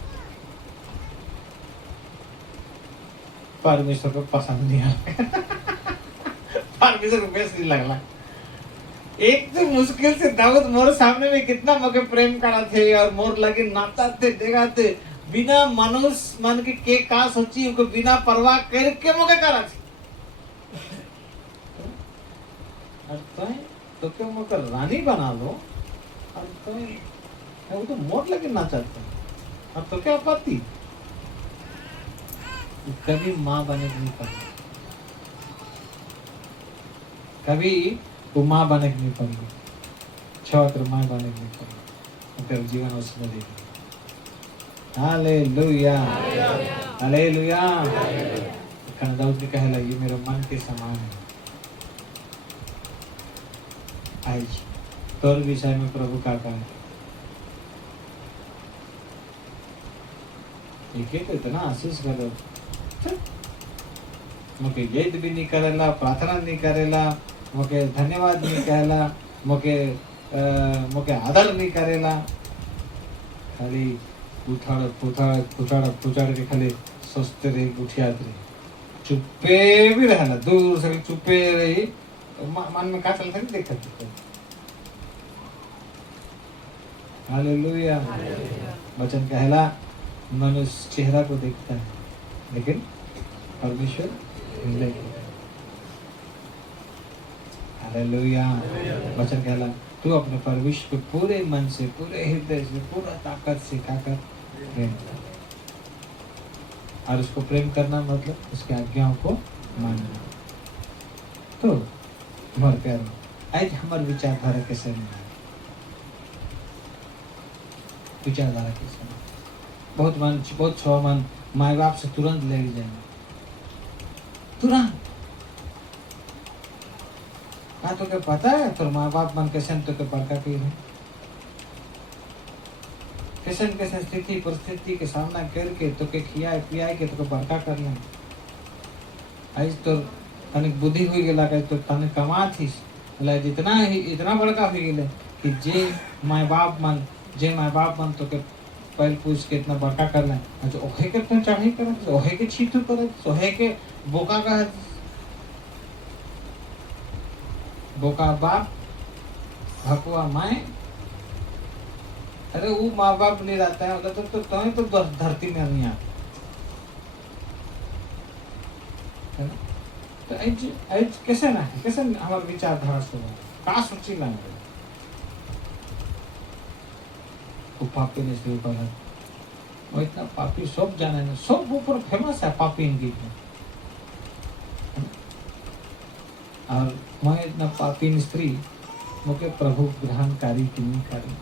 परमेश्वर को पसंद नहीं आया परमेश्वर को बेस्ट नहीं लगला एक तो मुश्किल से दाऊद मोर सामने में कितना मौके प्रेम करा थे और मोर लगे नाता थे देखा थे बिना मनुष्य मन के का सोची उनको बिना परवाह करके मौके करा थे तो क्यों मौके रानी बना लो और वो तो मोर लगे नाचाते और तो क्या आपत्ति कभी माँ बने नहीं पाएगी कभी वो माँ बने नहीं पाएगी छात्र माँ बने नहीं पाएगी तेरा जीवन उसमें देगी हालेलुया हालेलुया दाऊद ने कहे लगी मेरे मन के समान है आज तोर विषय में प्रभु का कहा एक तो इतना आशीष करो मुके यद भी नहीं करेला प्रार्थना नहीं करेला मुके धन्यवाद नहीं कहला मुके आदर नहीं करेला खाली पुछाड़ के खाली सोचते रही उठियात रही चुप्पे भी रहला दूर से चुप्पे रही मन में का चलता नहीं देखते हालेलुया वचन कहला मनुष्य चेहरा को देखता है लेकिन परमेश्वर हृदय को हालेलुया वचन कहला तू अपने परमेश्वर को पूरे मन से पूरे हृदय से पूरा ताकत से खाकर प्रेम कर और उसको प्रेम करना मतलब उसकी आज्ञाओं को मानना तो मोर प्यार आज हमारे विचारधारा कैसे विचारधारा कैसे बहुत छो मन माँ बाप से तुरंत ले जाएंगे तुरंत का तो क्या पता है तो माँ बाप मन कैसे तो के बड़का की है कैसे स्थिति परिस्थिति के सामना करके तो के खियाए पियाए के तो बड़का कर ले आज तो तनिक बुद्धि हुई गेला के तो तने कमा थी जितना ही इतना बड़का हो गेले कि जे माँ बाप मन तो के पहल पूछ के इतना बड़का कर ले जो ओहे के तो चढ़ाई करे ओहे के छीतू करे ओहे के बोका का बोका बाप भकुआ माए अरे वो माँ बाप नहीं रहता है तो धरती में नहीं आता तो ऐज कैसे ना है कैसे हमारे विचारधारा से का सोची लाएंगे वो पापी ने इसलिए ऊपर है वो इतना पापी सब जाने ना सब ऊपर फेमस है पापी इनकी और मैं इतना पापी स्त्री मुझे प्रभु ग्रहणकारी की नहीं करी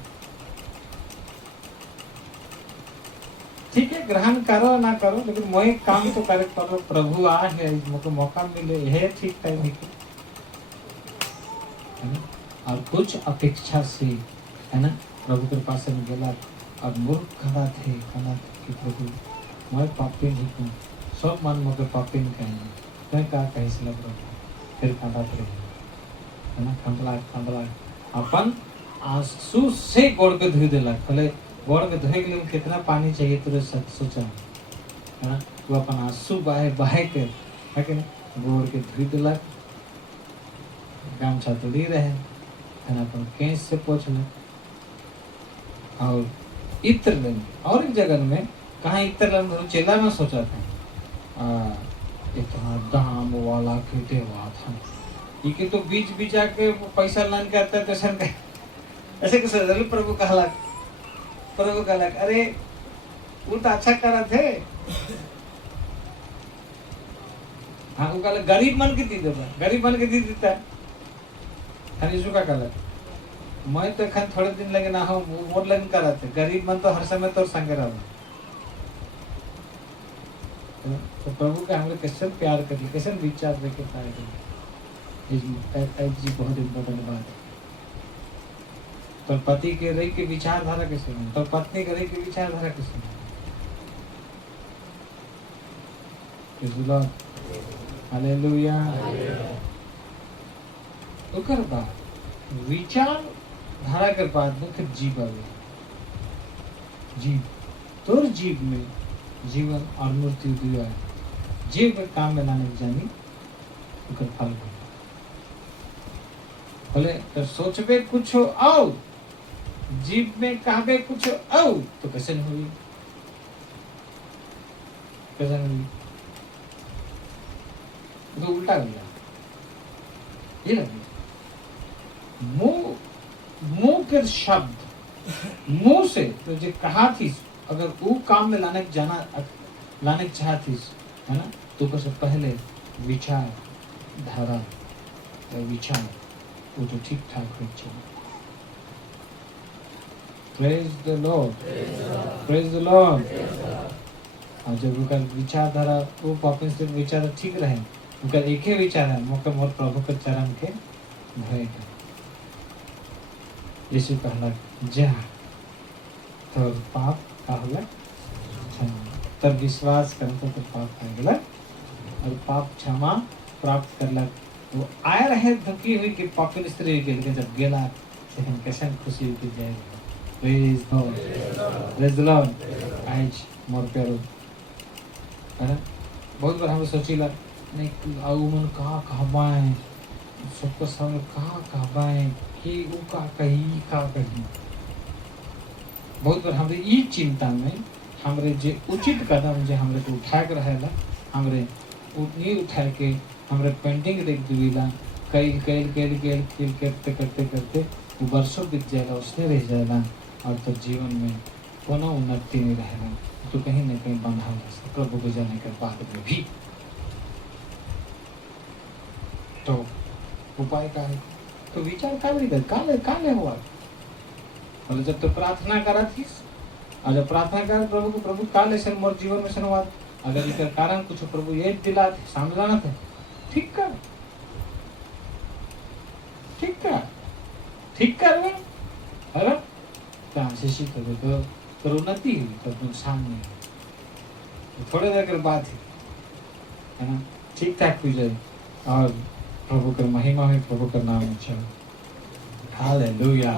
ठीक है ग्रहण करो ना करो लेकिन मैं काम तो करे करो प्रभु आ है मुझे मौका मिले है ठीक टाइम है और कुछ अपेक्षा से है ना प्रभु कृपा से मिला अब मूर्ख कहला थे कि प्रभु मैं पापी नहीं हूँ, सब मान मो के पापी नहीं कहेंगे, मैं का कहे से प्रभु फिर कहला थे है ना, खंबला अपन आंसू से गोड़ के धो देला। भले गोड़ के धोए के लिए कितना पानी चाहिए तुझे सोचा है ना, तू अपन आंसू बहाए के है कि गोड़ के धो देला, गामछा तो ली रहे है ना, अपन केस से पोछ ले और इत्र लेंगे। और एक जगह में कहाँ इत्र लेंगे, चेला में सोचा था इतना दाम वाला खेते हुआ था ये तो बीच बीच आके पैसा लान के आता है ऐसे कैसे प्रभु कहला अरे वो तो अच्छा करा थे। हाँ वो कहला गरीब मन के दी देता, गरीब मन के दी देता है यीशु का कहला मैं तो एखन थोड़े दिन लगे ना हो मोर लगन करा थे, गरीब मन तो हर समय तोर संगे रहा। तो प्रभु के हमरे कैसे प्यार करी, कैसे विचार देके पाए जी बहुत इम्पोर्टेंट बात है। तो पति के रही की विचारधारा कैसे है, तो पत्नी के रही की विचारधारा कैसे है। हालेलुया। ओकर बाद विचार धारा के बाद मुख्य जीव आवे। जीव तोर जीव में जीवन और मृत्यु दिया है, जीव के काम में लाने जानी ओकर फल हो। बोले तो सोचबे कुछ आओ, जीव में कहबे कुछ आओ तो कैसे हुई, कैसे हुई तो उल्टा हो गया। ये लगे मुंह के शब्द मुंह से तो जो कहा थी, अगर वो काम में लाने चाहती है ना, तो उससे पहले विचार धारा विचार वो तो ठीक ठाक हो चाहिए। Praise the lord, praise the Lord. और जब उनका विचारधारा वो पापन से विचार ठीक रहे, उनका एक ही विचार है मौका मोर प्रभु के चरण के भय। यीशु कहला जा तो पाप का होला तब विश्वास करते तो पाप कर गला और पाप क्षमा प्राप्त करला। वो आए रहे धमकी हुई कि पापिन स्त्री के लिए जब गेला से हम कैसे खुशी की जाए। Praise God, praise the Lord. आज मोर प्यारो है ना, बहुत बार हम सोचीला नहीं आउ मन कहाँ बाएं सबको सामने कहाँ बाएं कि वो का कही। बहुत बार हमरे ई चिंता में हमरे जे उचित कदम जे हमरे को उठाए के रहेला, हमरे नहीं उठाए के हमरे पेंटिंग देख दुविला कैल करते वो वर्षों बीत जाएगा, उसने रह जाएगा और तो जीवन में कोनो उन्नति नहीं रहेगा, तो कहीं न कहीं बंधा हो प्रभु को जाने के बाद में भी। तो उपाय का है, तो विचार काले हुआ। और जब तो प्रार्थना करा थी और जब प्रार्थना कर प्रभु को प्रभु काले से मोर जीवन में संवाद अगर इसका कारण कुछ प्रभु ये दिला समझाना था ठीक कर अरे काम से सीख तो उन्नति हुई तो नुकसान नहीं हुई। थोड़े देर के बाद है ना ठीक ठाक हो जाए और प्रभु का महिमा है, प्रभु का नाम अच्छा। हालेलुया।